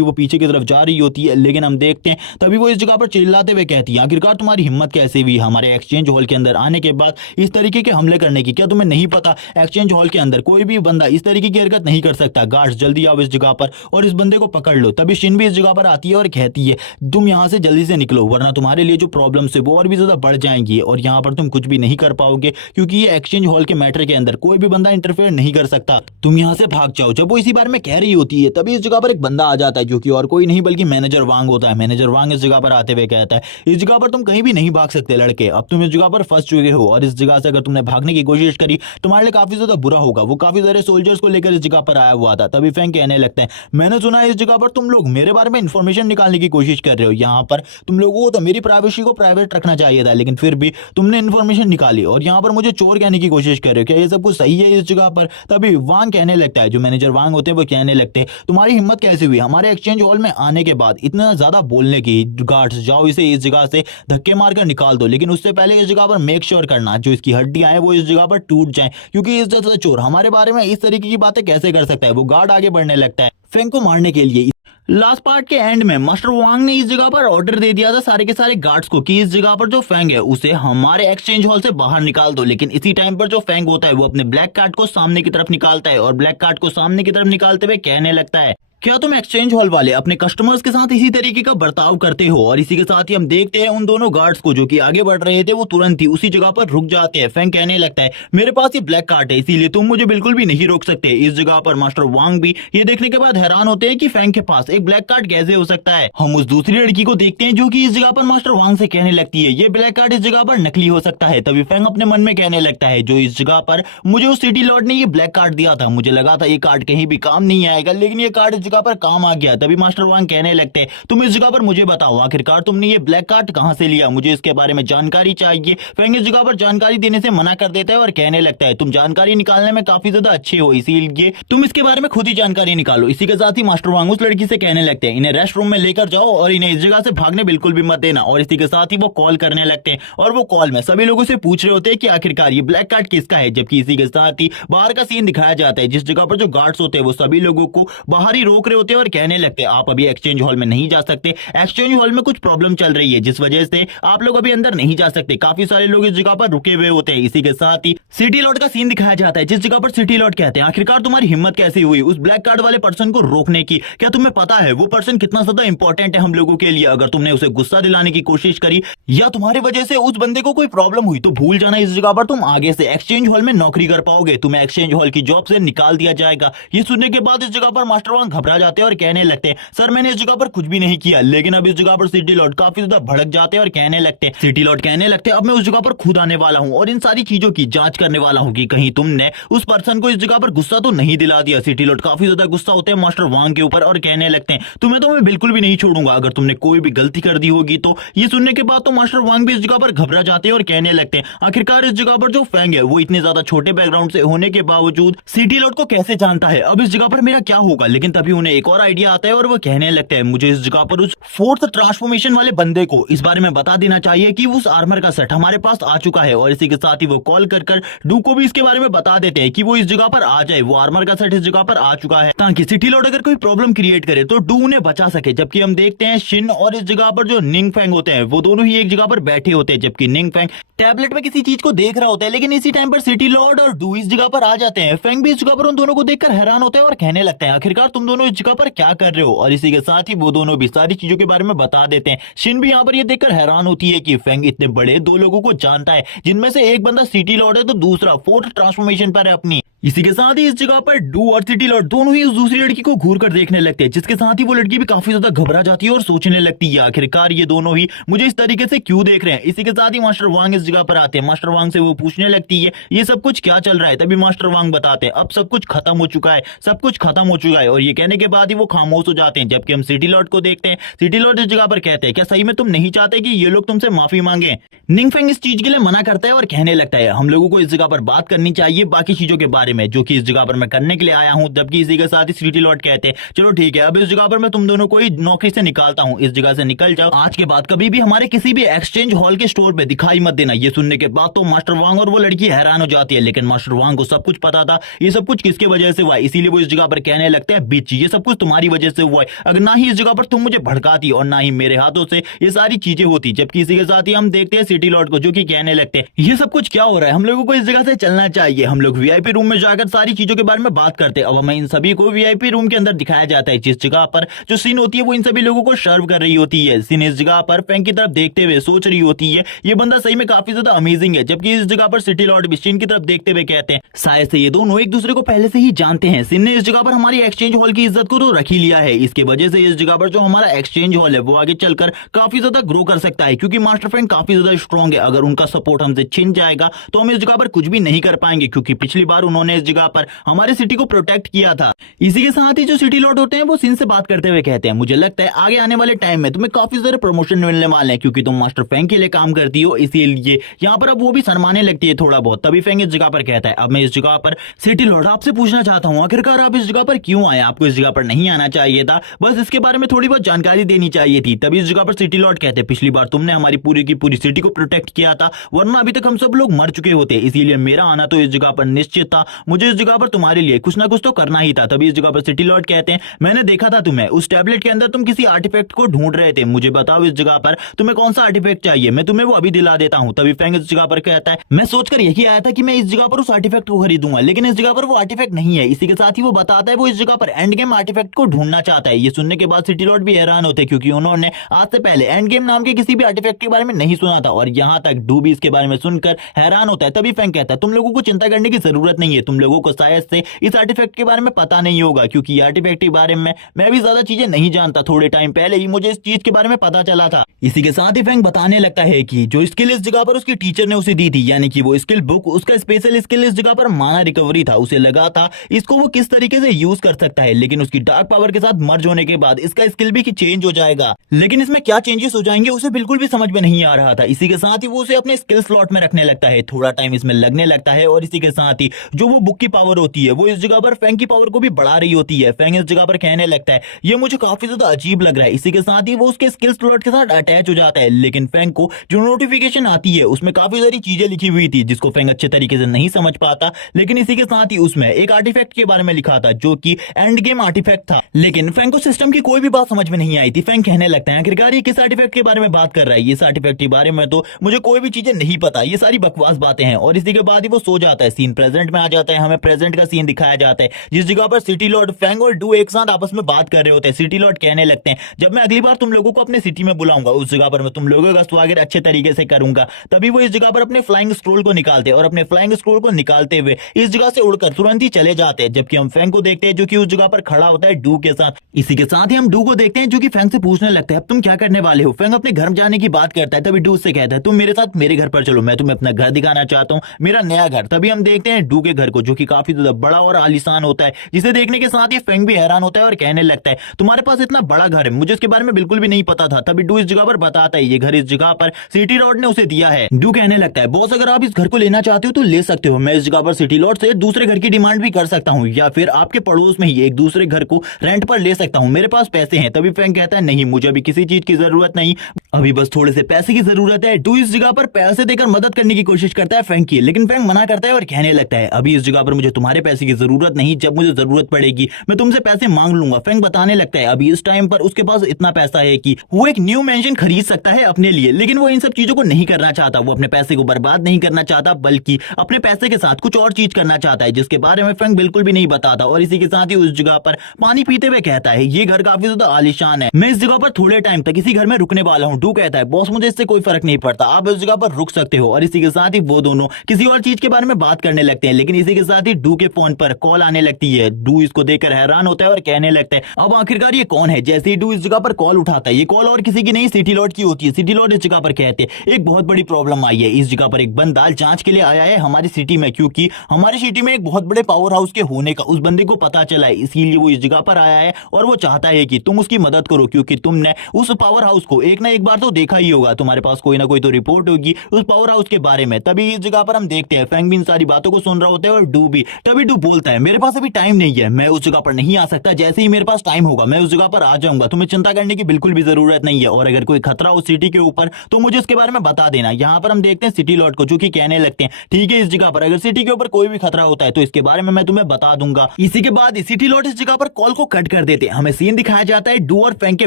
वो पीछे की तरफ जा रही होती है, लेकिन हम देखते हैं तभी वो इस जगह पर चिल्लाते हुए कहती है आखिरकार तुम्हारी हिम्मत कैसे हुई हमारे एक्सचेंज हॉल के अंदर आने के बाद इस तरीके के हमले करने की। क्या तुम्हें नहीं पता एक्सचेंज हॉल के अंदर कोई भी बंदा इस तरीके की हरकत नहीं कर सकता। गार्ड्स जल्दी आओ इस जगह पर और इस बंदे को पकड़ लो। तभी शिन भी इस जगह पर आती है और कहती है तुम यहाँ से जल्दी से निकलो वरना तुम्हारे लिए जो प्रॉब्लम्स है वो और भी ज्यादा बढ़ जाएंगी और यहाँ पर तुम कुछ भी नहीं कर पाओगे, क्योंकि ये एक्सचेंज हॉल के मैटर के अंदर कोई भी बंदा इंटरफेयर नहीं कर सकता, तुम यहाँ से भाग जाओ। जब वो इसी बारे में कह रही होती है तभी इस जगह पर एक बंदा आ जाता है जो कि और कोई नहीं बल्कि मैनेजर वांग होता है। मैनेजर वांग इस जगह पर आते हुए कहता है इस जगह पर तुम कहीं भी नहीं भाग सकते लड़के, अब तुम इस जगह पर फंस चुके हो और इस जगह से अगर तुमने भागने की कोशिश करी तुम्हारे लिए काफी ज्यादा बुरा होगा। वो काफी सारे सोल्जर्स को लेकर इस जगह पर आया हुआ था। तभी फैंक कहने लगता है मैंने सुना है इस जगह पर तुम लोग मेरे बारे में इंफॉर्मेशन निकालने की कोशिश कर रहे हो, यहाँ पर तुम लोगों को तो मेरी प्राइवेसी को प्राइवेट रखना चाहिए था, लेकिन फिर भी तुमने इंफॉर्मेशन निकाली और यहाँ पर मुझे चोर कहने की कोशिश कर रहे हो, क्या ये सब कुछ सही है इस जगह पर। तभी वांग कहने लगता है जो मैनेजर वांग होते हैं वो कहने लगते हैं तुम्हारी हिम्मत कैसे हुई हमारे एक्सचेंज हॉल में आने के बाद इतना ज्यादा बोलने की। गार्ड्स जाओ इसे इस जगह से धक्के मारकर निकाल दो, लेकिन उससे पहले इस जगह पर मेक श्योर करना जो इसकी हड्डियां हैं वो इस जगह पर टूट जाएं, क्योंकि इस जैसा चोर हमारे बारे में इस तरीके की बातें कैसे कर सकता है। वो गार्ड आगे बढ़ने लगता है फैंक को मारने के लिए। लास्ट पार्ट के एंड में मास्टर वांग ने इस जगह पर ऑर्डर दे दिया था सारे के सारे गार्ड्स को कि इस जगह पर जो फैंग है उसे हमारे एक्सचेंज हॉल से बाहर निकाल दो। लेकिन इसी टाइम पर जो फैंग होता है वो अपने ब्लैक कार्ड को सामने की तरफ निकालता है और ब्लैक कार्ड को सामने की तरफ निकालते हुए कहने लगता है क्या तुम एक्सचेंज हॉल वाले अपने कस्टमर्स के साथ इसी तरीके का बर्ताव करते हो। और इसी के साथ ही हम देखते हैं उन दोनों गार्ड्स को जो कि आगे बढ़ रहे थे वो तुरंत ही उसी जगह पर रुक जाते हैं। फैंग कहने लगता है मेरे पास ये ब्लैक कार्ड है इसीलिए तुम मुझे बिल्कुल भी नहीं रोक सकते। इस जगह पर मास्टर वांग भी ये देखने के बाद हैरान होते हैं कि फैंग के पास एक ब्लैक कार्ड कैसे हो सकता है। हम उस दूसरी लड़की को देखते हैं जो कि इस जगह पर मास्टर वांग से कहने लगती है ये ब्लैक कार्ड इस जगह पर नकली हो सकता है। तभी फैंग अपने मन में कहने लगता है जो इस जगह पर मुझे उस सिटी लॉर्ड ने ये ब्लैक कार्ड दिया था, मुझे लगा था ये कार्ड कहीं भी काम नहीं आएगा, लेकिन ये कार्ड इस जगह पर काम आ गया। तभी मास्टर वांग कहने लगते हैं तुम इस जगह पर मुझे बताओ आखिरकार तुमने ये ब्लैक कार्ड कहां से लिया, मुझे इसके बारे में जानकारी चाहिए। फैंग इस जगह पर जानकारी देने से मना कर देता है और कहने लगता है तुम जानकारी निकालने में काफी ज्यादा अच्छे हो इसीलिए तुम इसके बारे में खुद ही जानकारी निकालो। इसी के साथ ही मास्टर वांग उस लड़की से कहने लगते हैं इन्हें रेस्ट रूम में लेकर जाओ और इन्हें इस जगह से भागने बिल्कुल भी मत देना। और इसी के साथ ही वो कॉल करने लगते हैं और वो कॉल में सभी लोगों से पूछ रहे होते हैं कि आखिरकार ये ब्लैक कार्ड किसका है। जबकि इसी के साथ ही बाहर का सीन दिखाया जाता है जिस जगह पर जो गार्ड्स होते हैं वो सभी लोगों को बाहर ही रोक रहे होते हैं और कहने लगते हैं आप अभी एक्सचेंज हॉल में नहीं जा सकते, एक्सचेंज हॉल में कुछ प्रॉब्लम चल रही है जिस वजह से आप लोग अभी अंदर नहीं जा सकते। काफी सारे लोग इस जगह पर रुके हुए होते हैं। इसी के साथ ही सिटी लॉर्ड का सीन दिखाया जाता है जिस जगह पर सिटी लॉर्ड कहते हैं आखिरकार तुम्हारी हिम्मत कैसी हुई उस ब्लैक कार्ड वाले पर्सन को रोकने की। क्या तुम्हें पता है वो पर्सन कितना ज्यादा इंपॉर्टेंट है हम लोगों के लिए। अगर तुमने उसे गुस्सा दिलाने की कोशिश करी या तुम्हारी वजह से उस बंदे को कोई प्रॉब्लम हुई तो भूल जाना इस जगह पर तुम आगे से एक्सचेंज हॉल में नौकरी कर पाओगे, तुम्हें एक्सचेंज हॉल की जॉब से निकाल दिया जाएगा। ये सुनने के बाद इस जगह पर मास्टर वांग घबरा जाते हैं और कहने लगते हैं सर मैंने इस जगह पर कुछ भी नहीं किया। लेकिन अब इस जगह पर सिटी लॉर्ड काफी ज्यादा भड़क जाते हैं और कहने लगते हैं सिटी लॉर्ड कहने लगते हैं अब मैं उस जगह पर खुद आने वाला हूं और इन सारी चीजों की जांच करने वाला हूं कि कहीं तुमने उस पर्सन को इस जगह पर गुस्सा तो नहीं दिला दिया। सिटी लॉर्ड काफी ज्यादा गुस्सा होते हैं मास्टर वांग के ऊपर और कहने लगते हैं तुम्हें तो मैं बिल्कुल भी नहीं छोड़ूंगा अगर तुमने कोई भी गलती कर दी होगी तो। ये सुनने के बाद तो मास्टर वांग भी इस जगह पर घबरा जाते हैं और कहने लगते हैं आखिरकार इस जगह पर जो फैंग है वो इतने ज्यादा छोटे बैकग्राउंड से होने के बावजूद सिटी लॉर्ड को कैसे जानता है, अब इस जगह पर मेरा क्या होगा। लेकिन तभी तभी उन्हें एक और आइडिया आता है और वो कहने लगते हैं मुझे इस जगह पर उस फोर्थ ट्रांसफॉर्मेशन वाले बंदे को इस बारे में बता देना चाहिए कि उस आर्मर का सेट हमारे पास आ चुका है। और इसी के साथ ही वो कॉल कर डू को भी इसके बारे में बता देते हैं कि वो इस जगह पर आ जाए, वो आर्मर का सेट इस जगह पर आ चुका है, ताकि सिटी लॉर्ड अगर कोई प्रॉब्लम क्रिएट करे तो डू उन्हें बचा सके। जबकि हम देखते हैं शिन और इस जगह पर जो निंग फेंग होते हैं वो दोनों ही एक जगह पर बैठे होते हैं, जबकि निंग फेंग टैबलेट में किसी चीज को देख रहा होता है। लेकिन इसी टाइम पर सिटी लॉर्ड और डू इस जगह पर आ जाते हैं। फेंग भी इस जगह पर उन दोनों को देखकर हैरान होते हैं और कहने लगते हैं आखिरकार तुम दोनों इस जगह पर क्या कर रहे हो। और इसी के साथ ही वो दोनों भी सारी चीजों के बारे में बता देते हैं। शिन भी यहाँ पर ये देखकर हैरान होती है कि फेंग इतने बड़े दो लोगों को जानता है, जिनमें से एक बंदा सिटी लॉर्ड है तो दूसरा फोर्थ ट्रांसफॉर्मेशन पर है अपनी। इसी के साथ ही इस जगह पर डू और सिटी लॉर्ड दोनों ही उस दूसरी लड़की को घूर कर देखने लगते हैं, जिसके साथ ही वो लड़की भी काफी ज्यादा घबरा जाती है और सोचने लगती है आखिरकार ये दोनों ही मुझे इस तरीके से क्यों देख रहे हैं। इसी के साथ ही मास्टर वांग इस जगह पर आते हैं। मास्टर वांग से वो पूछने लगती है ये सब कुछ क्या चल रहा है। तभी मास्टर वांग बताते हैं अब सब कुछ खत्म हो चुका है, सब कुछ खत्म हो चुका है। और ये कहने के बाद ही वो खामोश हो जाते हैं। जबकि हम सिटी लॉर्ड को देखते हैं। सिटी लॉर्ड इस जगह पर कहते हैं क्या सही में तुम नहीं चाहते कि ये लोग तुमसे माफी मांगे। निंग फेंग इस चीज के लिए मना करता है और कहने लगता है हम लोगों को इस जगह पर बात करनी चाहिए बाकी चीजों के बारे में जो कि इस जगह पर मैं करने के लिए आया हूं। जबकि इसी के साथ ही सिटी लॉर्ड कहते हैं चलो ठीक है अब इस जगह पर मैं तुम दोनों को ही नौकरी से निकालता हूं, इस जगह से निकल जाओ, आज के बाद कभी भी हमारे किसी भी एक्सचेंज हॉल के स्टोर पे दिखाई मत देना। ये सुनने के बाद तो मास्टर वांग और वो लड़की हैरान हो जाती है। लेकिन मास्टर वांग को सब कुछ पता था ये सब कुछ किसके वजह से हुआ है, इसीलिए वो इस जगह पर कहने लगते हैं बिच ये सब कुछ तुम्हारी वजह से हुआ है, अगर ना ही इस जगह पर तुम मुझे भड़काती और ना ही मेरे हाथों से ये सारी चीजें होती। जबकि इसी के साथ ही हम देखते हैं सिटी लॉर्ड को जो कि कहने लगते हैं ये सब कुछ क्या हो रहा है, हम लोगों को इस जगह से चलना चाहिए। हम लोग वीआईपी रूम में जाकर सारी चीजों के बारे में बात करते हैं। अब हमें इन सभी को वीआईपी रूम के अंदर दिखाया जाता है, जिस जगह पर जो सीन होती है वो इन सभी लोगों को सर्व कर रही होती है। सीन इस जगह पर फेंग की तरफ देखते हुए सोच रही होती है ये बंदा सही में काफी ज्यादा अमेजिंग है। जबकि इस जगह पर सिटी लॉर्ड भी सीन की तरफ देखते हुए कहते हैं शायद से ये दोनों एक दूसरे को पहले से ही जानते हैं। सीन ने इस जगह पर हमारी एक्सचेंज हॉल की इज्जत को तो रख ही लिया है, इसके वजह से इस जगह पर जो हमारा एक्सचेंज हॉल है वो आगे चलकर काफी ज्यादा ग्रो कर सकता है, क्योंकि मास्टर फेंग काफी ज्यादा स्ट्रॉन्ग है। अगर उनका सपोर्ट हमसे छिन जाएगा तो हम इस जगह पर कुछ भी नहीं कर पाएंगे, क्योंकि पिछली बार उन्होंने इस जगह पर हमारे सिटी को प्रोटेक्ट किया था। इसी के साथ ही जो सिटी लॉर्ड होते हैं वो सिन से बात करते हुए कहते हैं मुझे लगता है आगे आने वाले टाइम में तुम्हें काफी सारे प्रमोशन मिलने वाले हैं, क्योंकि तुम मास्टर फेंग के लिए काम करती हो, इसीलिए यहाँ पर अब वो भी शर्माने लगती है थोड़ा बहुत। तभी फेंग इस जगह पर कहता है अब मैं इस जगह पर सिटी लॉर्ड आपसे पूछना चाहता हूँ आखिरकार आप इस जगह पर क्यों आए, आपको इस जगह पर नहीं आना चाहिए था, बस इसके बारे में थोड़ी बहुत जानकारी देनी चाहिए थी। तभी इस जगह पर सिटी लॉर्ड कहते हैं पिछली बार तुमने हमारी पूरी की पूरी सिटी को प्रोटेक्ट किया था, वरना अभी तक हम सब लोग मर चुके होते, इसीलिए मेरा आना तो इस जगह पर निश्चित था, मुझे इस जगह पर तुम्हारे लिए कुछ ना कुछ तो करना ही था। तभी इस जगह पर सिटी लॉर्ड कहते हैं मैंने देखा था तुम्हें उस टैबलेट के अंदर तुम किसी आर्टिफैक्ट को ढूंढ रहे थे, मुझे बताओ इस जगह पर तुम्हें कौन सा आर्टिफैक्ट चाहिए, मैं तुम्हें वो अभी दिला देता हूं। तभी फेंग इस जगह पर कहता है मैं सोचकर यही आया था कि मैं इस जगह पर उस आर्टिफैक्ट को खरीदूंगा, लेकिन इस जगह पर वो आर्टिफैक्ट नहीं है। इसी के साथ ही वो बताता है वो इस जगह पर एंड गेम आर्टिफैक्ट को ढूंढना चाहता है। ये सुनने के बाद सिटी लॉर्ड भी हैरान होते क्योंकि उन्होंने आज से पहले एंड गेम नाम के किसी भी आर्टिफैक्ट के बारे में नहीं सुना था, और यहाँ तक डू भी इसके बारे में सुनकर हैरान होता है। तभी फेंग कहता है तुम लोगों को चिंता करने की जरूरत नहीं है, तुम लोगों को शायद से इस आर्टिफैक्ट के बारे में पता नहीं होगा, क्योंकि आर्टिफैक्ट के बारे में मैं भी ज्यादा चीजें नहीं जानता, थोड़े टाइम पहले ही मुझे इस चीज के बारे में पता चला था। इसी के साथ ही फेंग बताने लगता है कि जो स्किल इस जगह पर उसकी टीचर ने उसे दी थी, यानी कि वो स्किल बुक, उसका स्पेशल स्किल इस जगह पर माना रिकवरी था, उसे लगा था इसको वो किस तरीके से यूज कर सकता है, लेकिन उसकी डार्क पावर के साथ मर्ज होने के बाद इसका स्किल भी चेंज हो जाएगा, लेकिन इसमें क्या चेंजेस हो जाएंगे उसे बिल्कुल भी समझ में नहीं आ रहा था। इसी के साथ ही वो उसे अपने स्किल स्लॉट में रखने लगता है, थोड़ा टाइम इसमें लगने लगता है, और इसी के साथ ही जो वो बुक की पावर होती है वो इस जगह पर फेंग की पावर को भी बढ़ा रही होती है। फेंग इस जगह पर कहने लगता है ये मुझे काफी ज्यादा अजीब लग रहा है। इसी के साथ ही वो उसके स्किल स्लॉट के साथ अटैच हो जाता है, लेकिन फेंग को जो नोटिफिकेशन आती है उसमें काफी सारी चीजें लिखी हुई थी जिसको फेंग अच्छे तरीके से नहीं समझ पाता, लेकिन इसी के साथ ही उसमें एक आर्टिफैक्ट के बारे में लिखा था जो कि एंड गेम आर्टिफैक्ट था, लेकिन फेंग को सिस्टम की कोई भी बात समझ में नहीं आई थी। फेंग कहने लगता है आखिरकार ये किस आर्टिफैक्ट के बारे में बात कर रहा है, इस आर्टिफैक्ट के बारे में तो मुझे कोई भी चीजें नहीं पता, ये सारी बकवास बातें हैं। और इसी के बाद ही वो सो जाता है। सीन प्रेजेंट में आ जाता है, हमें प्रेजेंट का सीन दिखाया जाता है जिस जगह पर सिटी लॉर्ड, फेंग और डू एक साथ आपस में बात कर रहे होते हैं। सिटी लॉर्ड कहने लगते हैं जब मैं अगली बार तुम लोगों को अपने सिटी में बुलाऊंगा उस जगह पर मैं तुम लोगों का स्वागत अच्छे तरीके से करूंगा। तभी वो इस जगह पर अपने फ्लाइंग स्क्रोल को निकालते हैं और अपने फ्लाइंग स्क्रोल को निकालते हुए इस जगह से उड़कर तुरंत ही चले जाते हैं, जबकि हम फेंग को देखते हैं जो कि उस जगह पर खड़ा होता है डू के साथ। इसी के साथ ही हम डू को देखते हैं जो कि फेंग से पूछने लगता है अब तुम क्या करने वाले हो। फेंग अपने घर जाने की बात करता है, तभी डू से कहता है तुम मेरे साथ मेरे घर पर चलो, मैं तुम्हें अपना घर दिखाना चाहता हूँ, मेरा नया घर। तभी हम देखते हैं डू के घर को, जो कि काफी ज्यादा बड़ा और आलीशान होता है, जिसे देखने के साथ ही फेंग भी हैरान होता है और कहने लगता है तुम्हारे पास इतना बड़ा घर है, मुझे इसके बारे में बिल्कुल भी नहीं पता था। तभी डू इस जगह पर बताता है ये घर इस जगह पर सिटी लॉर्ड ने उसे दिया है। डू कहने लगता है बॉस अगर आप इस घर को लेना चाहते हो तो ले सकते हो, मैं इस जगह पर सिटी लॉर्ड से दूसरे घर की डिमांड भी कर सकता हूँ या फिर आपके पड़ोस में ही एक दूसरे घर को रेंट पर ले सकता हूँ, मेरे पास पैसे हैं। तभी फेंग कहता है नहीं, मुझे अभी किसी चीज की जरूरत नहीं, अभी बस थोड़े से पैसे की जरूरत है। डू इस जगह पर पैसे देकर मदद करने की कोशिश करता है फेंग की, लेकिन फेंग मना करता है और कहने लगता है अभी इस जगह पर मुझे तुम्हारे पैसे की जरूरत नहीं, जब मुझे जरूरत पड़ेगी मैं तुमसे पैसे मांग लूंगा। फेंग बताने लगता है अभी इस टाइम पर उसके पास इतना पैसा है कि वो एक न्यू मैंशन खरीद सकता है अपने लिए, लेकिन वो इन सब चीजों को नहीं करना चाहता। वो अपने पैसे को बर्बाद नहीं करना चाहता, बल्कि अपने पैसे के साथ कुछ और चीज करना चाहता है, जिसके बारे में फेंग बिल्कुल भी नहीं बताता। और इसी के साथ ही उस जगह पर पानी पीते हुए कहता है ये घर काफी ज्यादा आलीशान है, मैं इस जगह पर थोड़े टाइम तक इसी घर में रुकने वाला हूँ। डू कहता है बॉस मुझे इससे कोई फर्क नहीं पड़ता, आप इस जगह पर रुक सकते हो। और इसी के साथ ही वो दोनों किसी और चीज के बारे में बात करने लगते हैं, लेकिन इसी के साथ ही डू के फोन पर कॉल आने लगती है। डू इसको देखकर हैरान होता है और कहने लगता है अब आखिरकार ये कौन है। जैसे ही डू इस जगह पर कॉल उठाता है, ये कॉल और किसी की नहीं सिटी लॉर्ड की होती है। सिटी लॉर्ड इस जगह पर कहते हैं एक बहुत बड़ी प्रॉब्लम आई है, इस जगह पर एक बंदा जांच के लिए आया है हमारी सिटी में, क्योंकि हमारी सिटी में एक बहुत बड़े पावर हाउस के होने का उस बंदे को पता चला है, इसीलिए वो इस जगह पर आया है और वो चाहता है कि तुम उसकी मदद करो, क्योंकि तुमने उस पावर हाउस को एक ना एक बार तो देखा ही होगा, तुम्हारे पास कोई ना कोई तो रिपोर्ट होगी उस पावर हाउस के बारे में। तभी इस जगह पर हम देखते हैं फेंग भी इन सारी बातों को सुन रहा होता है और डू भी। तभी डू बोलता है मेरे पास अभी टाइम नहीं है, मैं उस जगह पर नहीं आ सकता, जैसे ही मेरे पास टाइम होगा मैं उस जगह पर आ जाऊंगा, तुम्हें चिंता करने की बिल्कुल भी जरूरत नहीं है, और अगर कोई खतरा हो सिटी के ऊपर तो मुझे इसके बारे में बता देना। यहाँ पर हम देखते हैं सिटी लॉर्ड को, जो कि कहने लगते हैं ठीक है, इस जगह पर अगर सिटी के ऊपर कोई भी खतरा होता है तो इसके बारे में मैं तुम्हें बता दूंगा। इसी के बाद सिटी लॉर्ड इस जगह पर कॉल को कट कर देते हैं। हमें सीन दिखाया जाता है डू और फेंग के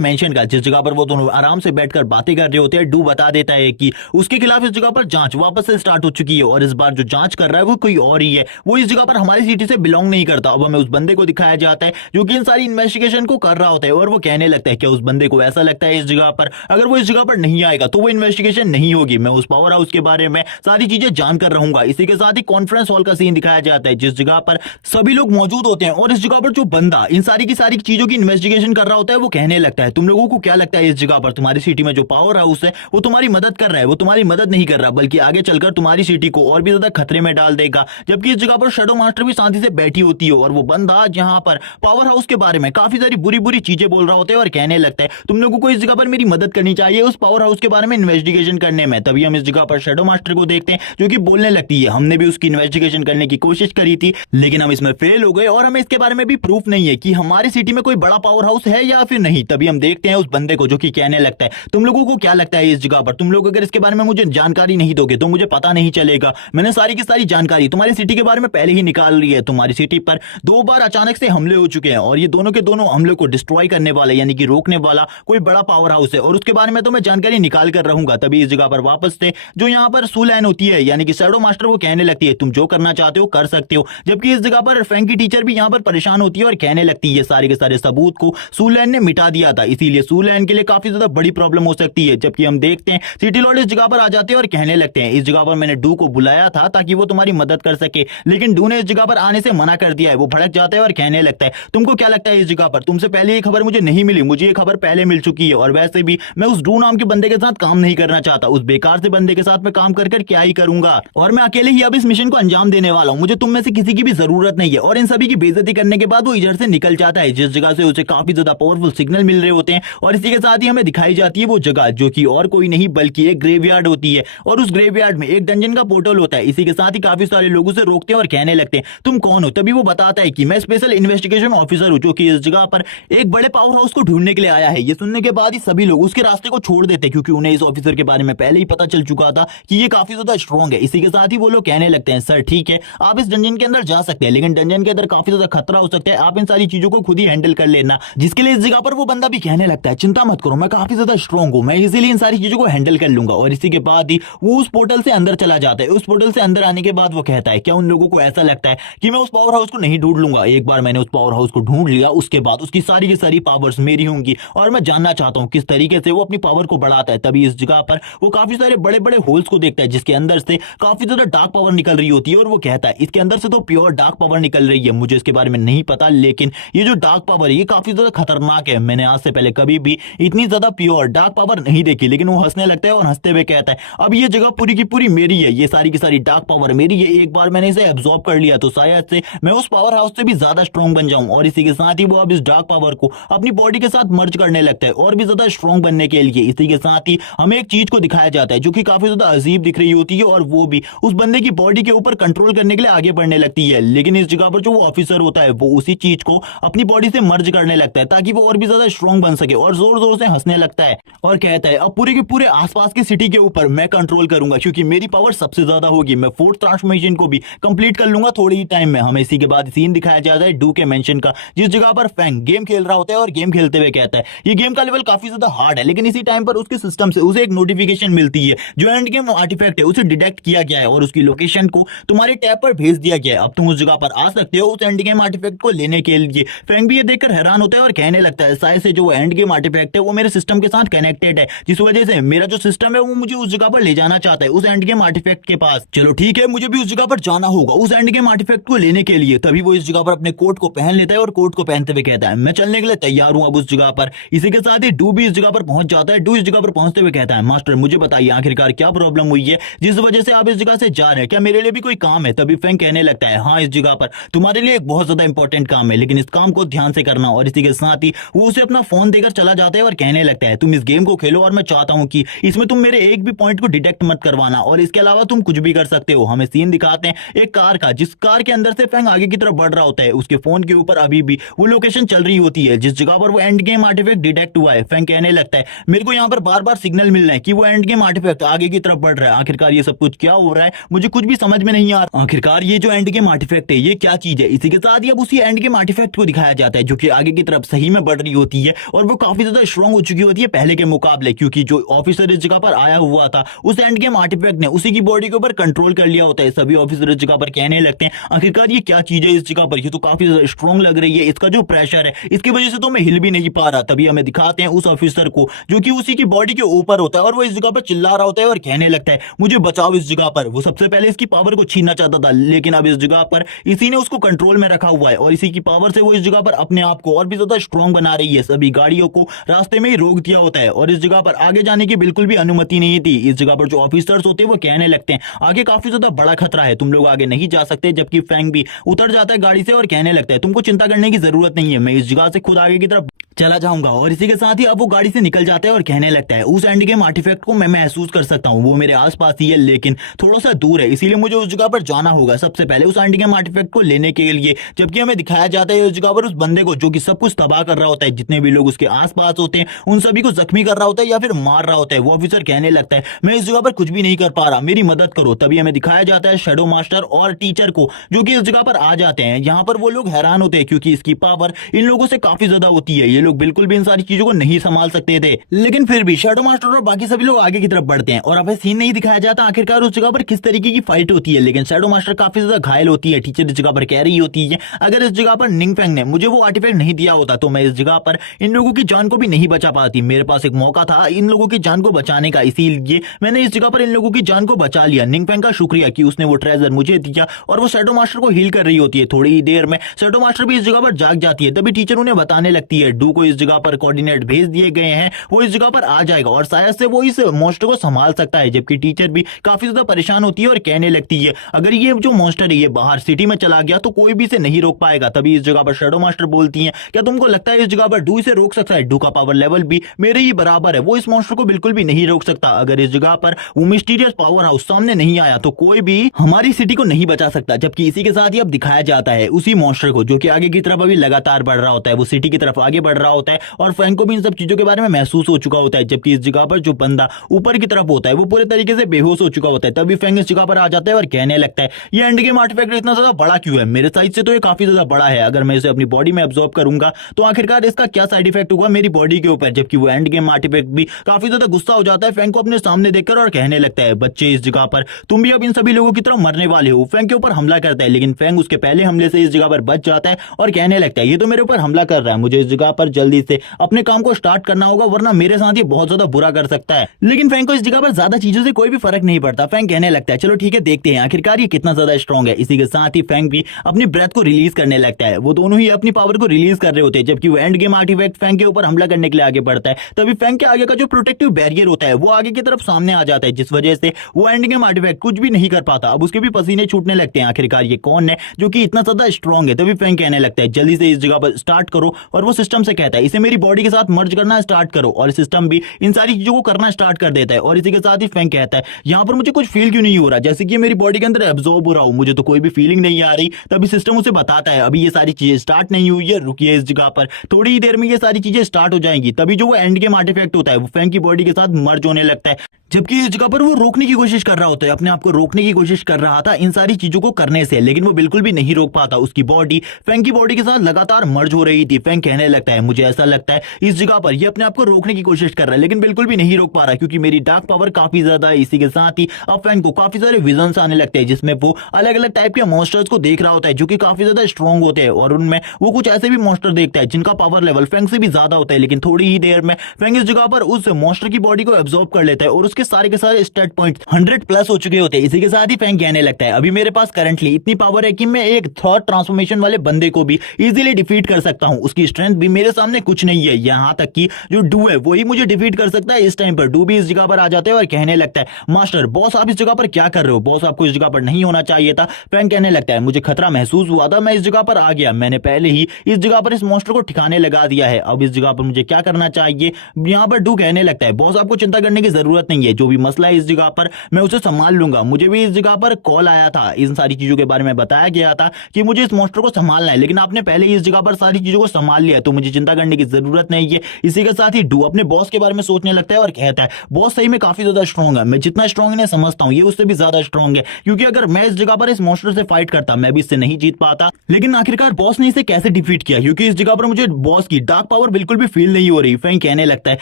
मेंशन का, जिस जगह पर वो दोनों आराम से बैठकर बातें कर रहे होते हैं। डू बता देता है कि उसके खिलाफ इस जगह पर जांच वापस से स्टार्ट हो चुकी है और इस बार जो जांच कर रहा है वो कोई और ही है, वो इस जगह पर हमारी सिटी से बिलोंग नहीं करता। अब हमें उस बंदे को दिखाया जाता है जो कि इन सारी इन्वेस्टिगेशन को कर रहा होता है और वो कहने लगता है कि उस बंदे को ऐसा लगता है इस जगह पर अगर वो इस जगह पर नहीं आएगा तो वो इन्वेस्टिगेशन नहीं होगी, मैं उस पावर हाउस के बारे में सारी चीजें जानकर रहूंगा। इसी के साथ ही कॉन्फ्रेंस हॉल का सीन दिखाया जाता है, जिस जगह पर सभी लोग मौजूद होते हैं और इस जगह पर जो बंदा इन सारी की सारी चीजों की इन्वेस्टिगेशन कर रहा होता है वो कहने लगता है तुम लोगों को क्या लगता है इस जगह पर तुम्हारी सिटी में जो पावर हाउस है वो तुम्हारी मदद कर रहा है, वो तुम्हारी मदद नहीं कर रहा बल्कि आगे चलकर तुम्हारी सिटी को और भी ज्यादा खतरे में डाल देगा। जबकि इस जगह पर शैडो मास्टर भी शांति से बैठी होती है और वो बंदा जहां पर पावर हाउस के बारे में काफी सारी बुरी बुरी चीजें बोल रहा होता है और कहने लगता है तुम लोगों को इस जगह पर मेरी मदद करनी चाहिए उस पावर हाउस के बारे में इन्वेस्टिगेशन करने में। तभी हम इस जगह पर शैडो मास्टर को देखते हैं जो कि बोलने लगती है हमने भी उसकी इन्वेस्टिगेशन करने की कोशिश करी थी, लेकिन हम इसमें फेल हो गए और हमें इसके बारे में भी प्रूफ नहीं है कि हमारी सिटी में कोई बड़ा पावर हाउस है या फिर नहीं। तभी हम देखते हैं उस बंदे को जो कि कहने लगता है तुम लोगों को क्या लगता है इस जगह पर तुम लोग अगर इसके बारे में मुझे जानकारी नहीं दोगे तो मुझे पता नहीं चलेगा, मैंने सारी की सारी जानकारी तुम्हारी सिटी के बारे में पहले ही निकाल ली है, तुम्हारी सिटी पर 2 बार अचानक से हमले हो चुके हैं और ये दोनों के दोनों हमले को डिस्ट्रॉय करने वाले यानी कि रोकने वाला कोई बड़ा पावर हाउस है और उसके बारे में तो मैं जानकारी निकाल कर रहूंगा। तभी इस जगह पर वापस से जो यहाँ पर सुलैन होती है यानी कि शैडो मास्टर वो कहने लगती है तुम जो करना चाहते हो कर सकते हो। जबकि इस जगह पर फेंग की टीचर भी यहाँ पर परेशान होती है और कहने लगती है सारे के सारे सबूत को सुलैन ने मिटा दिया था, इसीलिए सुलैन के लिए काफी ज्यादा बड़ी प्रॉब्लम हो सकती है। जबकि हम देखते हैं सिटी लॉर्ड इस जगह पर आ जाते हैं और कहने लगते हैं इस जगह पर मैंने डू को बुलाया था ताकि वो तुम्हारी मदद कर सके, लेकिन डू ने इस जगह पर आने से मना कर दिया है। वो भड़क जाता है और कहने लगता है तुमको क्या लगता है इस जगह पर तुमसे पहले ये खबर मुझे नहीं मिली, मुझे ये खबर पहले मिल चुकी है और वैसे भी मैं उस डू नाम के बंदे के साथ काम नहीं करना चाहता, उस बेकार से बंदे के साथ मैं काम कर क्या ही करूंगा और मैं अकेले ही अब इस मिशन को अंजाम देने वाला हूं, मुझे तुम में से किसी की भी जरूरत नहीं है। और इन सभी की बेइज्जती करने के बाद वो इधर से निकल जाता है जिस जगह से उसे काफी ज्यादा पावरफुल सिग्नल मिल रहे होते हैं और इसी के साथ ही हमें दिखाई जाती है वो जगह जो कि और कोई नहीं बल्कि एक ग्रेवयार्ड होती है और उस ग्रेवयार्ड में एक डंजन का पोर्टल होता है। इसी के साथ ही काफी सारे लोग उसे रोकते हैं और कहने लगते हैं तुम कौन हो। तभी वो बताता है कि मैं स्पेशल इन्वेस्टिगेशन ऑफिसर हूं जो कि इस जगह पर एक बड़े पावर हाउस को ढूंढने के लिए आया है। ये सुनने के बाद ही सभी लोग उसके रास्ते को छोड़ देते हैं क्योंकि उन्हें इस ऑफिसर के बारे में पहले ही पता चल चुका था कि ये काफी ज्यादा स्ट्रॉन्ग है। इसी के साथ ही वो लोग कहने लगते हैं सर ठीक है आप इस डंजन के अंदर जा सकते हैं, लेकिन डंजन के अंदर काफी ज्यादा खतरा हो सकता है, आप इन सारी चीजों को खुद ही हैंडल कर लेना। जिसके लिए इस जगह पर वो बंदा भी कहने लगता है चिंता मत करो मैं काफी ज्यादा स्ट्रॉन्ग हूं, मैं इसीलिए इन सारी चीजों को हैंडल कर लूंगा। और इसी के बाद ही वो उस पोर्टल से अंदर चला जाता है। उस पोर्टल से अंदर आने के बाद वो कहता है क्या उन लोगों को ऐसा लगता है कि मैं उस पावर हाउस को नहीं ढूंढ लूंगा, एक बार मैंने उस पावर हाउस को ढूंढ लिया उसके बाद उसकी सारी की सारी पावर्स मेरी होंगी और मैं जानना चाहता हूं किस तरीके से वो अपनी पावर को बढ़ाता है। तभी इस जगह पर वो काफी सारे बड़े बड़े होल्स को देखता है जिसके अंदर से काफी ज्यादा डार्क पावर निकल रही होती है और वो कहता है इसके अंदर से तो प्योर डार्क पावर निकल रही है, मुझे इसके बारे में नहीं पता लेकिन ये जो डार्क पावर है ये काफी ज्यादा खतरनाक है, मैंने आज से पहले कभी भी इतनी ज्यादा प्योर डार्क पावर नहीं देखी, लेकिन वो हंसने लगता है और हंसते हुए कहता है अब ये जगह पूरी की पूरी मेरी है, ये सारी की सारी डार्क पावर मेरी है, एक बार मैंने इसे एब्जॉर्ब कर लिया तो शायद से मैं उस पावर हाउस से भी ज्यादा स्ट्रॉन्ग बन जाऊं। और इसी के साथ ही वो अब इस डार्क पावर को अपनी बॉडी के साथ मर्ज करने लगता है और भी ज्यादा स्ट्रॉन्ग बनने के लिए। इसी के साथ ही हमें एक चीज को दिखाया जाता है जो कि काफी ज्यादा अजीब दिख रही होती है, और वो भी उस बंदे की बॉडी के ऊपर कंट्रोल करने के लिए आगे बढ़ने लगती है। लेकिन इस जगह पर जो वो ऑफिसर होता है वो उसी चीज को अपनी बॉडी से मर्ज करने लगता है ताकि वो और भी ज्यादा स्ट्रॉन्ग बन सके, और जोर जोर से हंसने लगता है और कहता है अब पूरे के पूरे आसपास की सिटी के ऊपर मैं कंट्रोल करूंगा क्योंकि मेरी पावर सबसे ज्यादा होगी, मैं फोर्थ ट्रांसफॉर्मेशन को भी कंप्लीट कर लूंगा थोड़ी ही टाइम में। हमें इसी के बाद सीन दिखाया जाता है डू के मेंशन का, जिस जगह पर फैंग गेम खेल रहा होता है और गेम खेलते हुए कहता है ये गेम का लेवल काफी ज्यादा हार्ड है, लेकिन इसी टाइम पर उसके सिस्टम से उसे एक नोटिफिकेशन मिलती है जो एंड गेम आर्टिफैक्ट है उसे डिटेक्ट किया गया है और उसकी लोकेशन को तुम्हारे टैब पर भेज दिया गया है। अब तुम उस जगह पर आ सकते हो उस एंड गेम आर्टिफैक्ट को लेने के लिए। फैंग भी ये देखकर हैरान होता है और कहने लगता है शायद से जो एंड गेम आर्टिफैक्ट है वो मेरे सिस्टम के साथ कनेक्टेड है, जिस वजह से मेरा जो सिस्टम है वो मुझे उस जगह पर ले जाना चाहता है उस एंड गेम आर्टिफैक्ट के पास। चलो ठीक है, मुझे भी उस जगह पर जाना होगा उस एंड गेम आर्टिफैक्ट को लेने के लिए। तभी वो इस जगह पर अपने कोट को पहन लेता है और कोट को पहनते हुए कहता है मैं चलने के लिए तैयार हूं अब उस जगह पर। इसी के साथ ही डू भी इस जगह पर पहुंच जाता है। डू इस जगह पर पहुंचते हुए कहता है मास्टर मुझे बताइए आखिरकार क्या प्रॉब्लम हुई है जिस वजह से आप इस जगह से जा रहे हैं, क्या मेरे लिए भी कोई काम है? तभी फैंग कहने लगता है हाँ, इस जगह पर तुम्हारे लिए एक बहुत ज्यादा इंपॉर्टेंट काम है, लेकिन इस काम को ध्यान से करना। और इसी के साथ ही वो उसे अपना फोन देकर चला जाता है और कहने लगता है तुम इस गेम को खेलो और मैं चाहता हूं कि इसमें तुम मेरे एक भी पॉइंट को डिटेक्ट मत करवाना, और इसके अलावा तुम कुछ भी कर सकते हो। हमें सीन दिखाते हैं एक कार का, जिस कार के अंदर से फैंग आगे की तरफ बढ़ रहा होता है। उसके फोन के ऊपर अभी भी वो लोकेशन चल रही होती है जिस जगह पर वो एंड गेम आर्टिफैक्ट डिटेक्ट हुआ है। फैंग कहने लगता है मेरे को यहाँ पर बार बार सिग्नल मिल रहा है कि वो एंड गेम आर्टिफैक्ट आगे की तरफ बढ़ रहा है। आखिरकार ये सब कुछ क्या हो रहा है मुझे कुछ भी समझ में नहीं आ रहा। आखिरकार ये जो एंड गेम आर्टिफैक्ट है ये क्या चीज है? इसी के साथ ही अब उसी एंड गेम आर्टिफैक्ट को दिखाया जाता है जो कि आगे की तरफ सही में बढ़ रही होती है और वो काफी ज्यादा स्ट्रॉन्ग हो चुकी होती है पहले के मुकाबले, क्योंकि जो ऑफिसर इस जगह पर आया हुआ था उस एंड गेम आर्टिफैक्ट ने उसी की बॉडी के ऊपर कंट्रोल कर लिया होता है। सभी ऑफिसर इस जगह पर कहने लगते हैं आखिरकार ये क्या चीज है इस जगह पर, ये तो काफी ज्यादा स्ट्रॉन्ग लग रही है, इसका जो प्रेशर है इसकी वजह से तो मैं हिल भी नहीं पा रहा। तभी हमें दिखाते हैं उस ऑफिसर को जो कि उसी की बॉडी के ऊपर होता है और वो इस जगह पर चिल्ला रहा होता है और कहने लगता है मुझे बचाओ इस जगह पर। वो सबसे पहले इसकी पावर को छीनना चाहता था, लेकिन अब इस जगह पर इसी ने उसको कंट्रोल में रखा हुआ है और इसी की पावर से वो इस जगह पर अपने आप को और भी ज्यादा स्ट्रॉन्ग बना रही है। सभी गाड़ियों को रास्ते में ही रोक दिया होता है और इस जगह पर आगे जाने की बिल्कुल भी अनुमति नहीं थी। इस जगह पर जो ऑफिसर्स होते हैं वो कहने लगते हैं आगे काफी ज्यादा बड़ा खतरा है, तुम लोग आगे नहीं जा सकते। जबकि फैंग भी उतर जाता है गाड़ी से और कहने लगता है तुमको चिंता करने की जरूरत नहीं है, मैं इस जगह से खुद आगे की तरफ चला जाऊंगा। और इसी के साथ ही अब वो गाड़ी से निकल जाता है और कहने लगता है उस एंड गेम आर्टिफैक्ट को मैं महसूस कर सकता हूँ, वो मेरे आसपास ही है लेकिन थोड़ा सा दूर है, इसीलिए मुझे उस जगह पर जाना होगा सबसे पहले उस एंड गेम आर्टिफैक्ट को लेने के लिए। जबकि हमें दिखाया जाता है उस जगह पर उस बंदे को जो कि सब कुछ तबाह कर रहा होता है, जितने भी लोग उसके आसपास होते हैं उन सभी को जख्मी कर रहा होता है या फिर मार रहा होता है। वो ऑफिसर कहने लगता है मैं इस जगह पर कुछ भी नहीं कर पा रहा, मेरी मदद करो। तभी हमें दिखाया जाता है शैडो मास्टर और टीचर को जो कि इस जगह पर आ जाते हैं। यहाँ पर वो लोग हैरान होते हैं क्योंकि इसकी पावर इन लोगों से काफी ज्यादा होती है, ये लोग बिल्कुल भी इन सारी चीजों को नहीं संभाल सकते थे। लेकिन फिर भी शैडो मास्टर और बाकी सभी लोग आगे की तरफ बढ़ते हैं और हमें सीन नहीं दिखाया जाता आखिरकार उस जगह पर किस तरीके की फाइट होती है। लेकिन शैडो मास्टर काफी ज्यादा घायल होती है, टीचर इस जगह पर कह रही होती है अगर इस जगह पर निंग फेंग ने मुझे वो आर्टिफैक्ट नहीं दिया होता तो मैं इस जगह पर इन लोगों की जान को भी नहीं बचा पाती। मेरे पास एक मौका था इन लोगों की जान को बचाने का, इसीलिए मैंने इस जगह पर इन लोगों की जान को बचा लिया। निंग फेंग का शुक्रिया कि उसने वो ट्रेजर मुझे दिया। और वो शैडो मास्टर को हील कर रही होती है। थोड़ी ही देर में शैडो मास्टर भी इस जगह पर जाग जाती है। तभी टीचर उन्हें बताने लगती है डू को इस जगह पर कोऑर्डिनेट भेज दिए गए हैं, वो इस जगह पर आ जाएगा और शायद से वो इस मॉन्स्टर को संभाल सकता है। जबकि टीचर भी काफी ज्यादा परेशान होती है और कहने लगती है अगर ये जो मॉन्स्टर है ये बाहर सिटी में चला गया तो कोई भी इसे नहीं रोक पाएगा। तभी इस जगह पर शैडो मास्टर बोलती है क्या तुमको लगता है इस जगह पर डू इसे रोक सकता है? डू का पावर लेवल भी मेरे ही बराबर है, वो इस मॉन्स्टर को बिल्कुल भी नहीं रोक सकता। अगर इस जगह पर वो मिस्टीरियस पावर हाउस सामने नहीं आया तो कोई भी हमारी सिटी को नहीं बचा सकता। जबकि इसी के साथ ही अब दिखाया जाता है उसी मॉन्स्टर को जो कि आगे की तरफ अभी लगातार बढ़ रहा होता है, वो सिटी की तरफ आगे बढ़ रहा होता है और फैंग को भी इन सब चीजों के बारे में महसूस हो चुका होता है। जबकि इस जगह पर जो बंदा ऊपर की तरफ होता है वो पूरे तरीके से बेहोश हो चुका होता है। तभी फैंग इस जगह पर आ जाता है और कहने लगता है ये एंड गेम आर्टिफैक्ट इतना ज्यादा बड़ा क्यों है? मेरे साइज से तो ये काफी ज्यादा बड़ा है, अगर मैं इसे अपनी बॉडी में एब्जॉर्ब करूंगा तो आखिरकार इसका क्या साइड इफेक्ट होगा मेरी बॉडी के ऊपर। जबकि वो एंड गेम आर्टिफैक्ट भी काफी ज्यादा गुस्सा हो जाता है फैंग को अपने सामने देखकर और कहने लगता है बच्चे इस जगह पर तुम भी अब इन सभी लोगों की तरफ मरने वाले हो। फैंग के ऊपर हमला करता है लेकिन फैंग उसके पहले हमले से इस जगह पर बच जाता है और कहने लगता है ये तो मेरे ऊपर हमला कर रहा है, मुझे इस जगह पर जल्दी से अपने काम को स्टार्ट करना होगा, वरना मेरे साथ ये बहुत ज्यादा बुरा कर सकता है। लेकिन फैंक को इस जगह पर ज्यादा चीजों से कोई भी फर्क नहीं पड़ता। फैंक कहने लगता है चलो ठीक है देखते हैं आखिरकार ये कितना ज्यादा स्ट्रॉन्ग है। इसी के साथ ही फैंक भी अपनी ब्रेथ को रिलीज करने लगता है। वो दोनों ही अपनी पावर को रिलीज कर रहे होते हैं, जबकि वो एंड गेम आर्टिफैक्ट फैंक के ऊपर हमला करने के लिए आगे बढ़ता है। तभी फैंक के आगे का जो प्रोटेक्टिव बैरियर होता है वो आगे की तरफ सामने आ जाता है, जिस वजह से वो एंड गेम आर्टिफैक्ट कुछ भी नहीं कर पाता। अब उसके भी पसीने छूटने लगते हैं। आखिरकार ये कौन है जो कि इतना ज्यादा स्ट्रॉन्ग है? तभी फैंक कहने लगता है जल्दी से इस जगह पर स्टार्ट करो, और वो सिस्टम से कहता है इसे मेरी बॉडी के साथ मर्ज करना स्टार्ट करो, और सिस्टम भी इन सारी चीजों को करना स्टार्ट कर देता है। और इसी के साथ ही फैंक कहता है यहाँ पर मुझे कुछ फील क्यों नहीं हो रहा, जैसे कि मेरी बॉडी के अंदर एब्जॉर्ब हो रहा हूं, मुझे तो कोई भी फीलिंग नहीं आ रही। तभी सिस्टम उसे बताता है अभी ये सारी चीजें स्टार्ट नहीं हुई है, रुकिए इस जगह पर, थोड़ी ही देर में ये सारी चीजें स्टार्ट हो जाएंगी। तभी जो वो एंड गेम आर्टिफैक्ट होता है वो फैंक की बॉडी के साथ मर्ज होने लगता है, जबकि इस जगह पर वो रोकने की कोशिश कर रहा होता है, अपने आप को रोकने की कोशिश कर रहा था इन सारी चीजों को करने से, लेकिन वो बिल्कुल भी नहीं रोक पाता। उसकी बॉडी फैंक की बॉडी के साथ लगातार मर्ज हो रही थी। फैंक कहने लगता है मुझे ऐसा लगता है इस जगह पर ये अपने आप को रोकने की कोशिश कर रहा है, लेकिन बिल्कुल भी नहीं रोक पा रहा, क्योंकि मेरी डार्क पावर काफी ज्यादा है। इसी के साथ ही अब फैंक को काफी सारे विजन्स आने लगते हैं, जिसमें वो अलग अलग टाइप के मॉन्स्टर्स को देख रहा होता है जो कि काफी ज्यादा स्ट्रॉन्ग होते हैं, और उनमें वो कुछ ऐसे भी मॉन्स्टर देखता है जिनका पावर लेवल फैंक से भी ज्यादा होता है। लेकिन थोड़ी ही देर में फैंक इस जगह पर उस मॉन्स्टर की बॉडी को एब्जॉर्ब कर लेता है, और उसके सारे के सारे स्टैट पॉइंट 100 प्लस हो चुके होते हैं। इसी के साथ ही फैंक कहने लगता है अभी मेरे पास करंटली इतनी पावर है कि मैं एक थॉट ट्रांसफॉर्मेशन वाले बंदे को भी इजीली डिफीट कर सकता हूं। उसकी स्ट्रेंथ भी मेरे सामने कुछ नहीं है, यहां तक कि जो डू है वही मुझे डिफीट कर सकता है। इस टाइम पर डू भी इस जगह पर आ जाते हैं और कहने लगता है मास्टर बॉस आप इस जगह पर क्या कर रहे हो, बॉस आपको इस जगह पर नहीं होना चाहिए था। फैंक कहने लगता है मुझे खतरा महसूस हुआ था, मैं इस जगह पर आ गया, मैंने पहले ही इस जगह पर इस मॉन्स्टर को ठिकाने लगा दिया है, अब इस जगह पर मुझे क्या करना चाहिए। यहां पर डू कहने लगता है बॉस आपको चिंता करने की जरूरत नहीं है, जो भी मसला है इस जगह पर मैं उसे संभाल लूंगा। मुझे भी इस जगह पर कॉल आया था, इन सारी चीजों के बारे में बताया गया था कि मुझे इस मॉन्स्टर को संभालना है, लेकिन आपने पहले ही इस जगह पर सारी चीजों को संभाल लिया, तो मुझे चिंता करने की जरूरत नहीं है। इसी के साथ ही डू अपने बॉस के बारे में सोचने लगता है और कहता है बॉस सही में काफी ज्यादा स्ट्रॉन्ग है, मैं जितना स्ट्रॉन्ग इन्हें समझता हूं ये उससे भी ज्यादा स्ट्रॉन्ग है, क्योंकि अगर मैं इस जगह पर इस मॉन्स्टर से फाइट करता मैं भी इससे नहीं जीत पाता। लेकिन आखिरकार बॉस ने इसे कैसे डिफीट किया, क्योंकि इस जगह पर मुझे बॉस की डार्क पावर बिल्कुल भी फील नहीं हो रही। फैंक कहने लगता है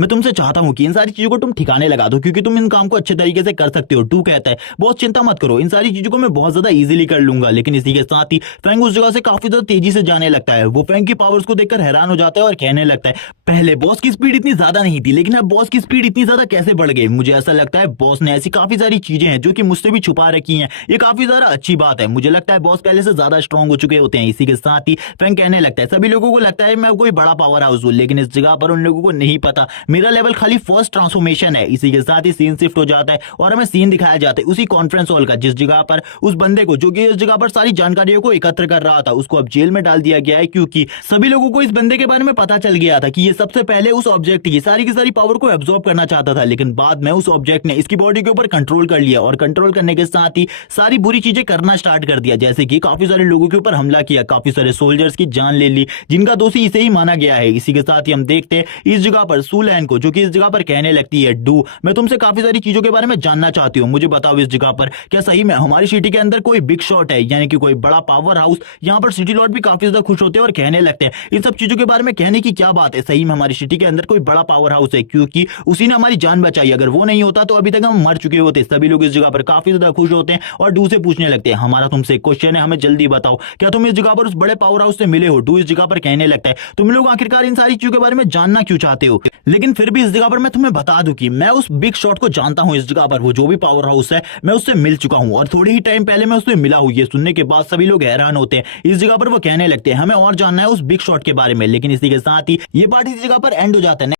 मैं तुमसे चाहता हूं कि इन सारी चीजों को तुम ठिकाने लगा दो, क्योंकि तुम इन काम को अच्छे तरीके से कर सकते हो। डू कहता है बॉस चिंता मत करो, इन सारी चीजों को मैं बहुत ज्यादा इजीली कर लूंगा। लेकिन इसी के साथ ही फैंक उस जगह से काफी ज्यादा तेजी से जाने लगता है। वो फैंक की पावर्स को देखकर हैरान हो जाता है और कहने लगता है पहले बॉस की स्पीड इतनी ज्यादा नहीं थी, लेकिन अब बॉस की स्पीड इतनी ज्यादा कैसे बढ़ गई। मुझे ऐसा लगता है बॉस ने ऐसी काफी सारी चीजें हैं जो कि मुझसे भी छुपा रखी हैं, ये काफी ज्यादा अच्छी बात है। मुझे लगता है बॉस पहले से ज्यादा स्ट्रॉन्ग हो चुके होते हैं। इसी के साथ ही फैंक कहने लगता है सभी लोगों को लगता है मैं कोई बड़ा पावर हाउस हूं, लेकिन इस जगह पर उन लोगों को नहीं पता मेरा लेवल खाली फर्स्ट ट्रांसफॉर्मेशन है। इसी के साथ ही सीन शिफ्ट हो जाता है और हमें सीन दिखाया जाता है उसी कॉन्फ्रेंस हॉल का, जिस जगह पर उस बंदे को जो कि इस जगह पर सारी जानकारियों को एकत्र कर रहा था उसको अब जेल में डाल दिया गया है, क्योंकि सभी लोगों को इस बंदे के बारे में पता चल गया था कि ये सबसे पहले उस ऑब्जेक्ट की सारी पावर को एब्जॉर्ब करना चाहता था, लेकिन बाद में उस ऑब्जेक्ट ने इसकी बॉडी के ऊपर कंट्रोल कर लिया, और कंट्रोल करने के साथ ही सारी बुरी चीजें करना स्टार्ट कर दिया, जैसे कि काफी सारे लोगों के ऊपर हमला किया, काफी सारे सोल्जर्स की जान ले ली, जिनका दोषी इसे ही माना गया है। इसी के साथ ही हम देखते हैं इस जगह पर सुलैन को, जो कि इस जगह पर कहने लगती है डू मैं तुमसे काफी सारी चीजों के बारे में जानना चाहती हूँ, मुझे बताओ इस जगह पर क्या सही में हमारी सिटी के अंदर कोई बिग शॉट है, यानी कि कोई बड़ा पावर हाउस। यहाँ पर सिटी लॉर्ड भी काफी ज्यादा खुश होते हैं और कहने लगते हैं इन सब चीजों के बारे में कहने की क्या बात है, सही में हमारी सिटी के अंदर कोई बड़ा पावर हाउस है, क्योंकि उसी ने हमारी जान बचाई, अगर वो नहीं होता तो अभी तक हम मर चुके होते। सभी लोग इस जगह पर काफी ज्यादा खुश होते हैं और डू से पूछने लगते हैं हमारा तुमसे क्वेश्चन है, हमें जल्दी बताओ क्या तुम इस जगह पर उस बड़े पावर हाउस से मिले हो। डू इस जगह पर कहने लगता है तुम लोग आखिरकार इन सारी चीजों के बारे में जानना क्यों चाहते हो, लेकिन फिर भी इस जगह पर मैं तुम्हें बता दूं कि मैं उस बिग शॉट को जानता हूं। इस जगह पर वो जो भी पावर हाउस है मैं उससे मिल चुका हूं, और थोड़े ही टाइम पहले मैं उससे मिला हूं। ये सुनने के बाद सभी लोग हैरान होते हैं। इस जगह पर वो कहने लगते हैं हमें और जानना है उस बिग शॉट के बारे में, लेकिन इसी के साथ ही ये पार्ट इस जगह पर एंड हो जाता है।